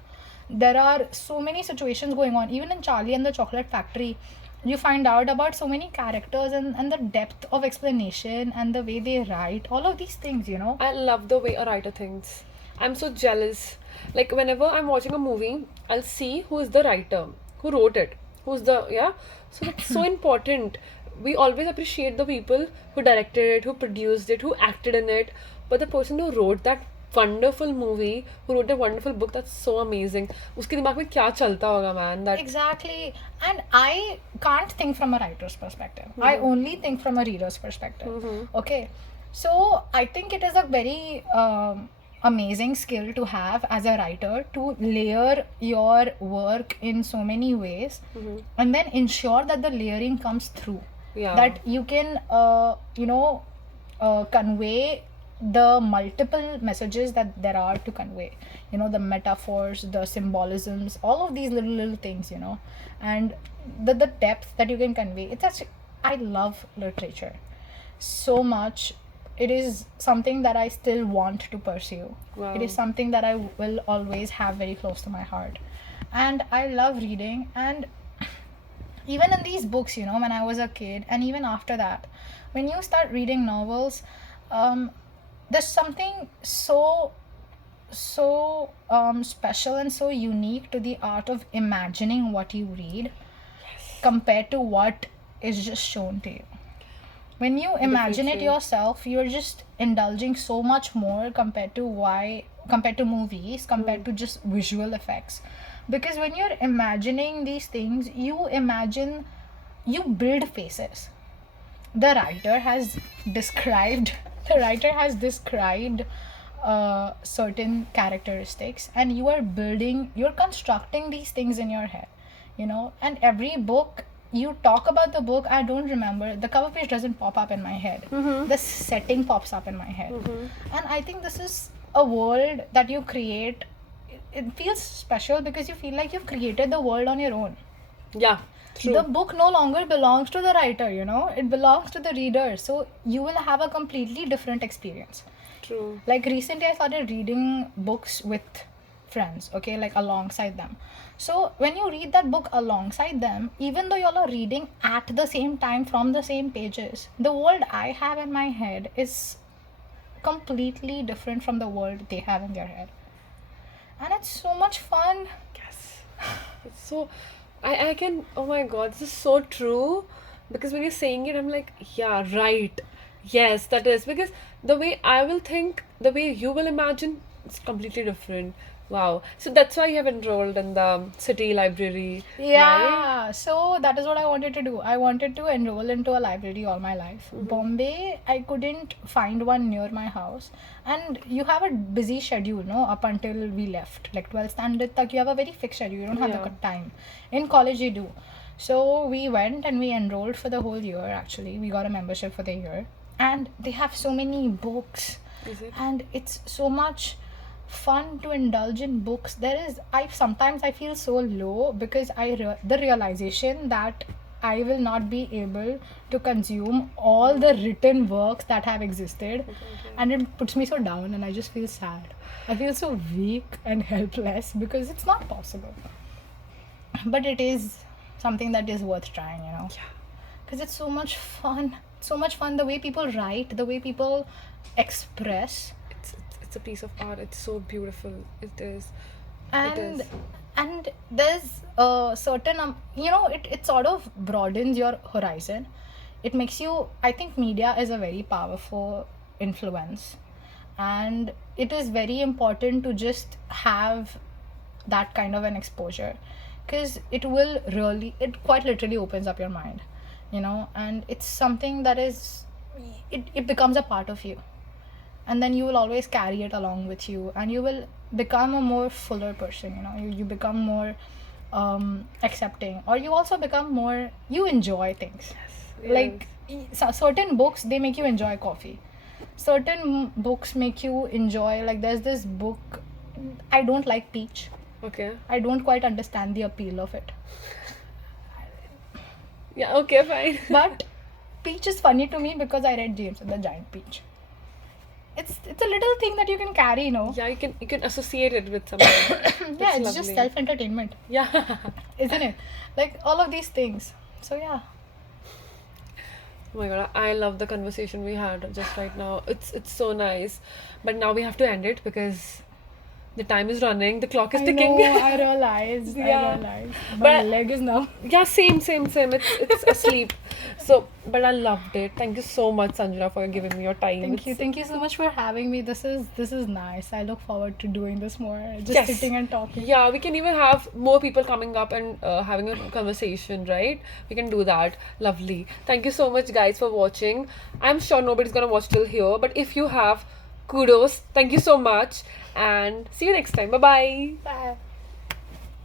There are so many situations going on. Even in Charlie and the Chocolate Factory, you find out about so many characters and the depth of explanation and the way they write, all of these things. I love the way a writer thinks. I'm so jealous. Like whenever I'm watching a movie, I'll see who is the writer, who wrote it, who's the yeah. So it's so important. We always appreciate the people who directed it, who produced it, who acted in it, but the person who wrote that wonderful movie, who wrote a wonderful book, that's so amazing. उसके दिमाग में क्या चलता होगा, man? That Exactly. And I can't think from a writer's perspective. I only think from a reader's perspective. Okay. So I think it is a very amazing skill to have as a writer, to layer your work in so many ways and then ensure that the layering comes through. Yeah. That you can, convey the multiple messages that there are to convey. The metaphors, the symbolisms, all of these little things, and the depth that you can convey. It's actually, I love literature so much. It is something that I still want to pursue. Wow. It is something that I will always have very close to my heart. And I love reading. And even in these books, when I was a kid, and even after that, when you start reading novels, there's something so special and so unique to the art of imagining what you read compared to what is just shown to you. When you imagine it Definitely. yourself, you're just indulging so much more compared to movies, compared to just visual effects. Because when you're imagining these things, you build faces. The writer has described certain characteristics, and you're constructing these things in your head, and every book you talk about the book, I don't remember, the cover page doesn't pop up in my head. The setting pops up in my head. And I think this is a world that you create. It feels special because you feel like you've created the world on your own. Yeah. True. The book no longer belongs to the writer, it belongs to the reader. So you will have a completely different experience. True. Like recently I started reading books with friends, okay, like alongside them. So when you read that book alongside them, even though y'all are reading at the same time from the same pages, the world I have in my head is completely different from the world they have in their head. And it's so much fun. Yes. It's so I can, oh my god, this is so true. Because when you're saying it, I'm like, yeah, right. Yes, that is. Because the way I will think, the way you will imagine, it's completely different. Wow. So that's why you have enrolled in the city library, right? Yeah, so that is what I wanted to do. I wanted to enroll into a library all my life. Bombay, I couldn't find one near my house. And you have a busy schedule, no, up until we left. Like 12th standard, tak, you have a very fixed schedule. You don't have Yeah. the time. In college, you do. So we went and we enrolled for the whole year, actually. We got a membership for the year. And they have so many books. Is it? And it's so much fun to indulge in books. There is, I sometimes I feel so low because the realization that I will not be able to consume all the written works that have existed, and it puts me so down, and I just feel sad. I feel so weak and helpless because it's not possible. But it is something that is worth trying, you know. Yeah. Because it's so much fun. So much fun, the way people write, the way people express. It's a piece of art. It's so beautiful. It is. And is. and there's a certain you know, it sort of broadens your horizon. It makes you, I think media is a very powerful influence, and it is very important to just have that kind of an exposure, because it will really, it quite literally opens up your mind, you know. And it's something that is, it becomes a part of you, and then you will always carry it along with you, and you will become a more fuller person, you know. You become more accepting, or you also become more, you enjoy things. Like certain books, they make you enjoy coffee. Certain books make you enjoy, like there's this book, I don't like Peach. Okay. I don't quite understand the appeal of it. Yeah. Okay. Fine. But Peach is funny to me because I read James and the Giant Peach. It's a little thing that you can carry, you know. Yeah. You can associate it with something. Yeah, it's just lovely. self-entertainment, Yeah. isn't it? Like all of these things. So yeah. Oh my god, I love the conversation we had just right now. It's so nice. But now we have to end it because the time is running, the clock is I ticking. know, I realized. Yeah. I realized. My But- leg is numb. Yeah, same. It's asleep. So, but I loved it. Thank you so much, Sanjana, for giving me your time. Thank you so much for having me. This is nice. I look forward to doing this more. Just Yes. sitting and talking. Yeah, we can even have more people coming up and having a conversation, right? We can do that. Lovely. Thank you so much, guys, for watching. I'm sure nobody's gonna watch till here, but if you have, kudos. Thank you so much, and see you next time. Bye bye. Bye.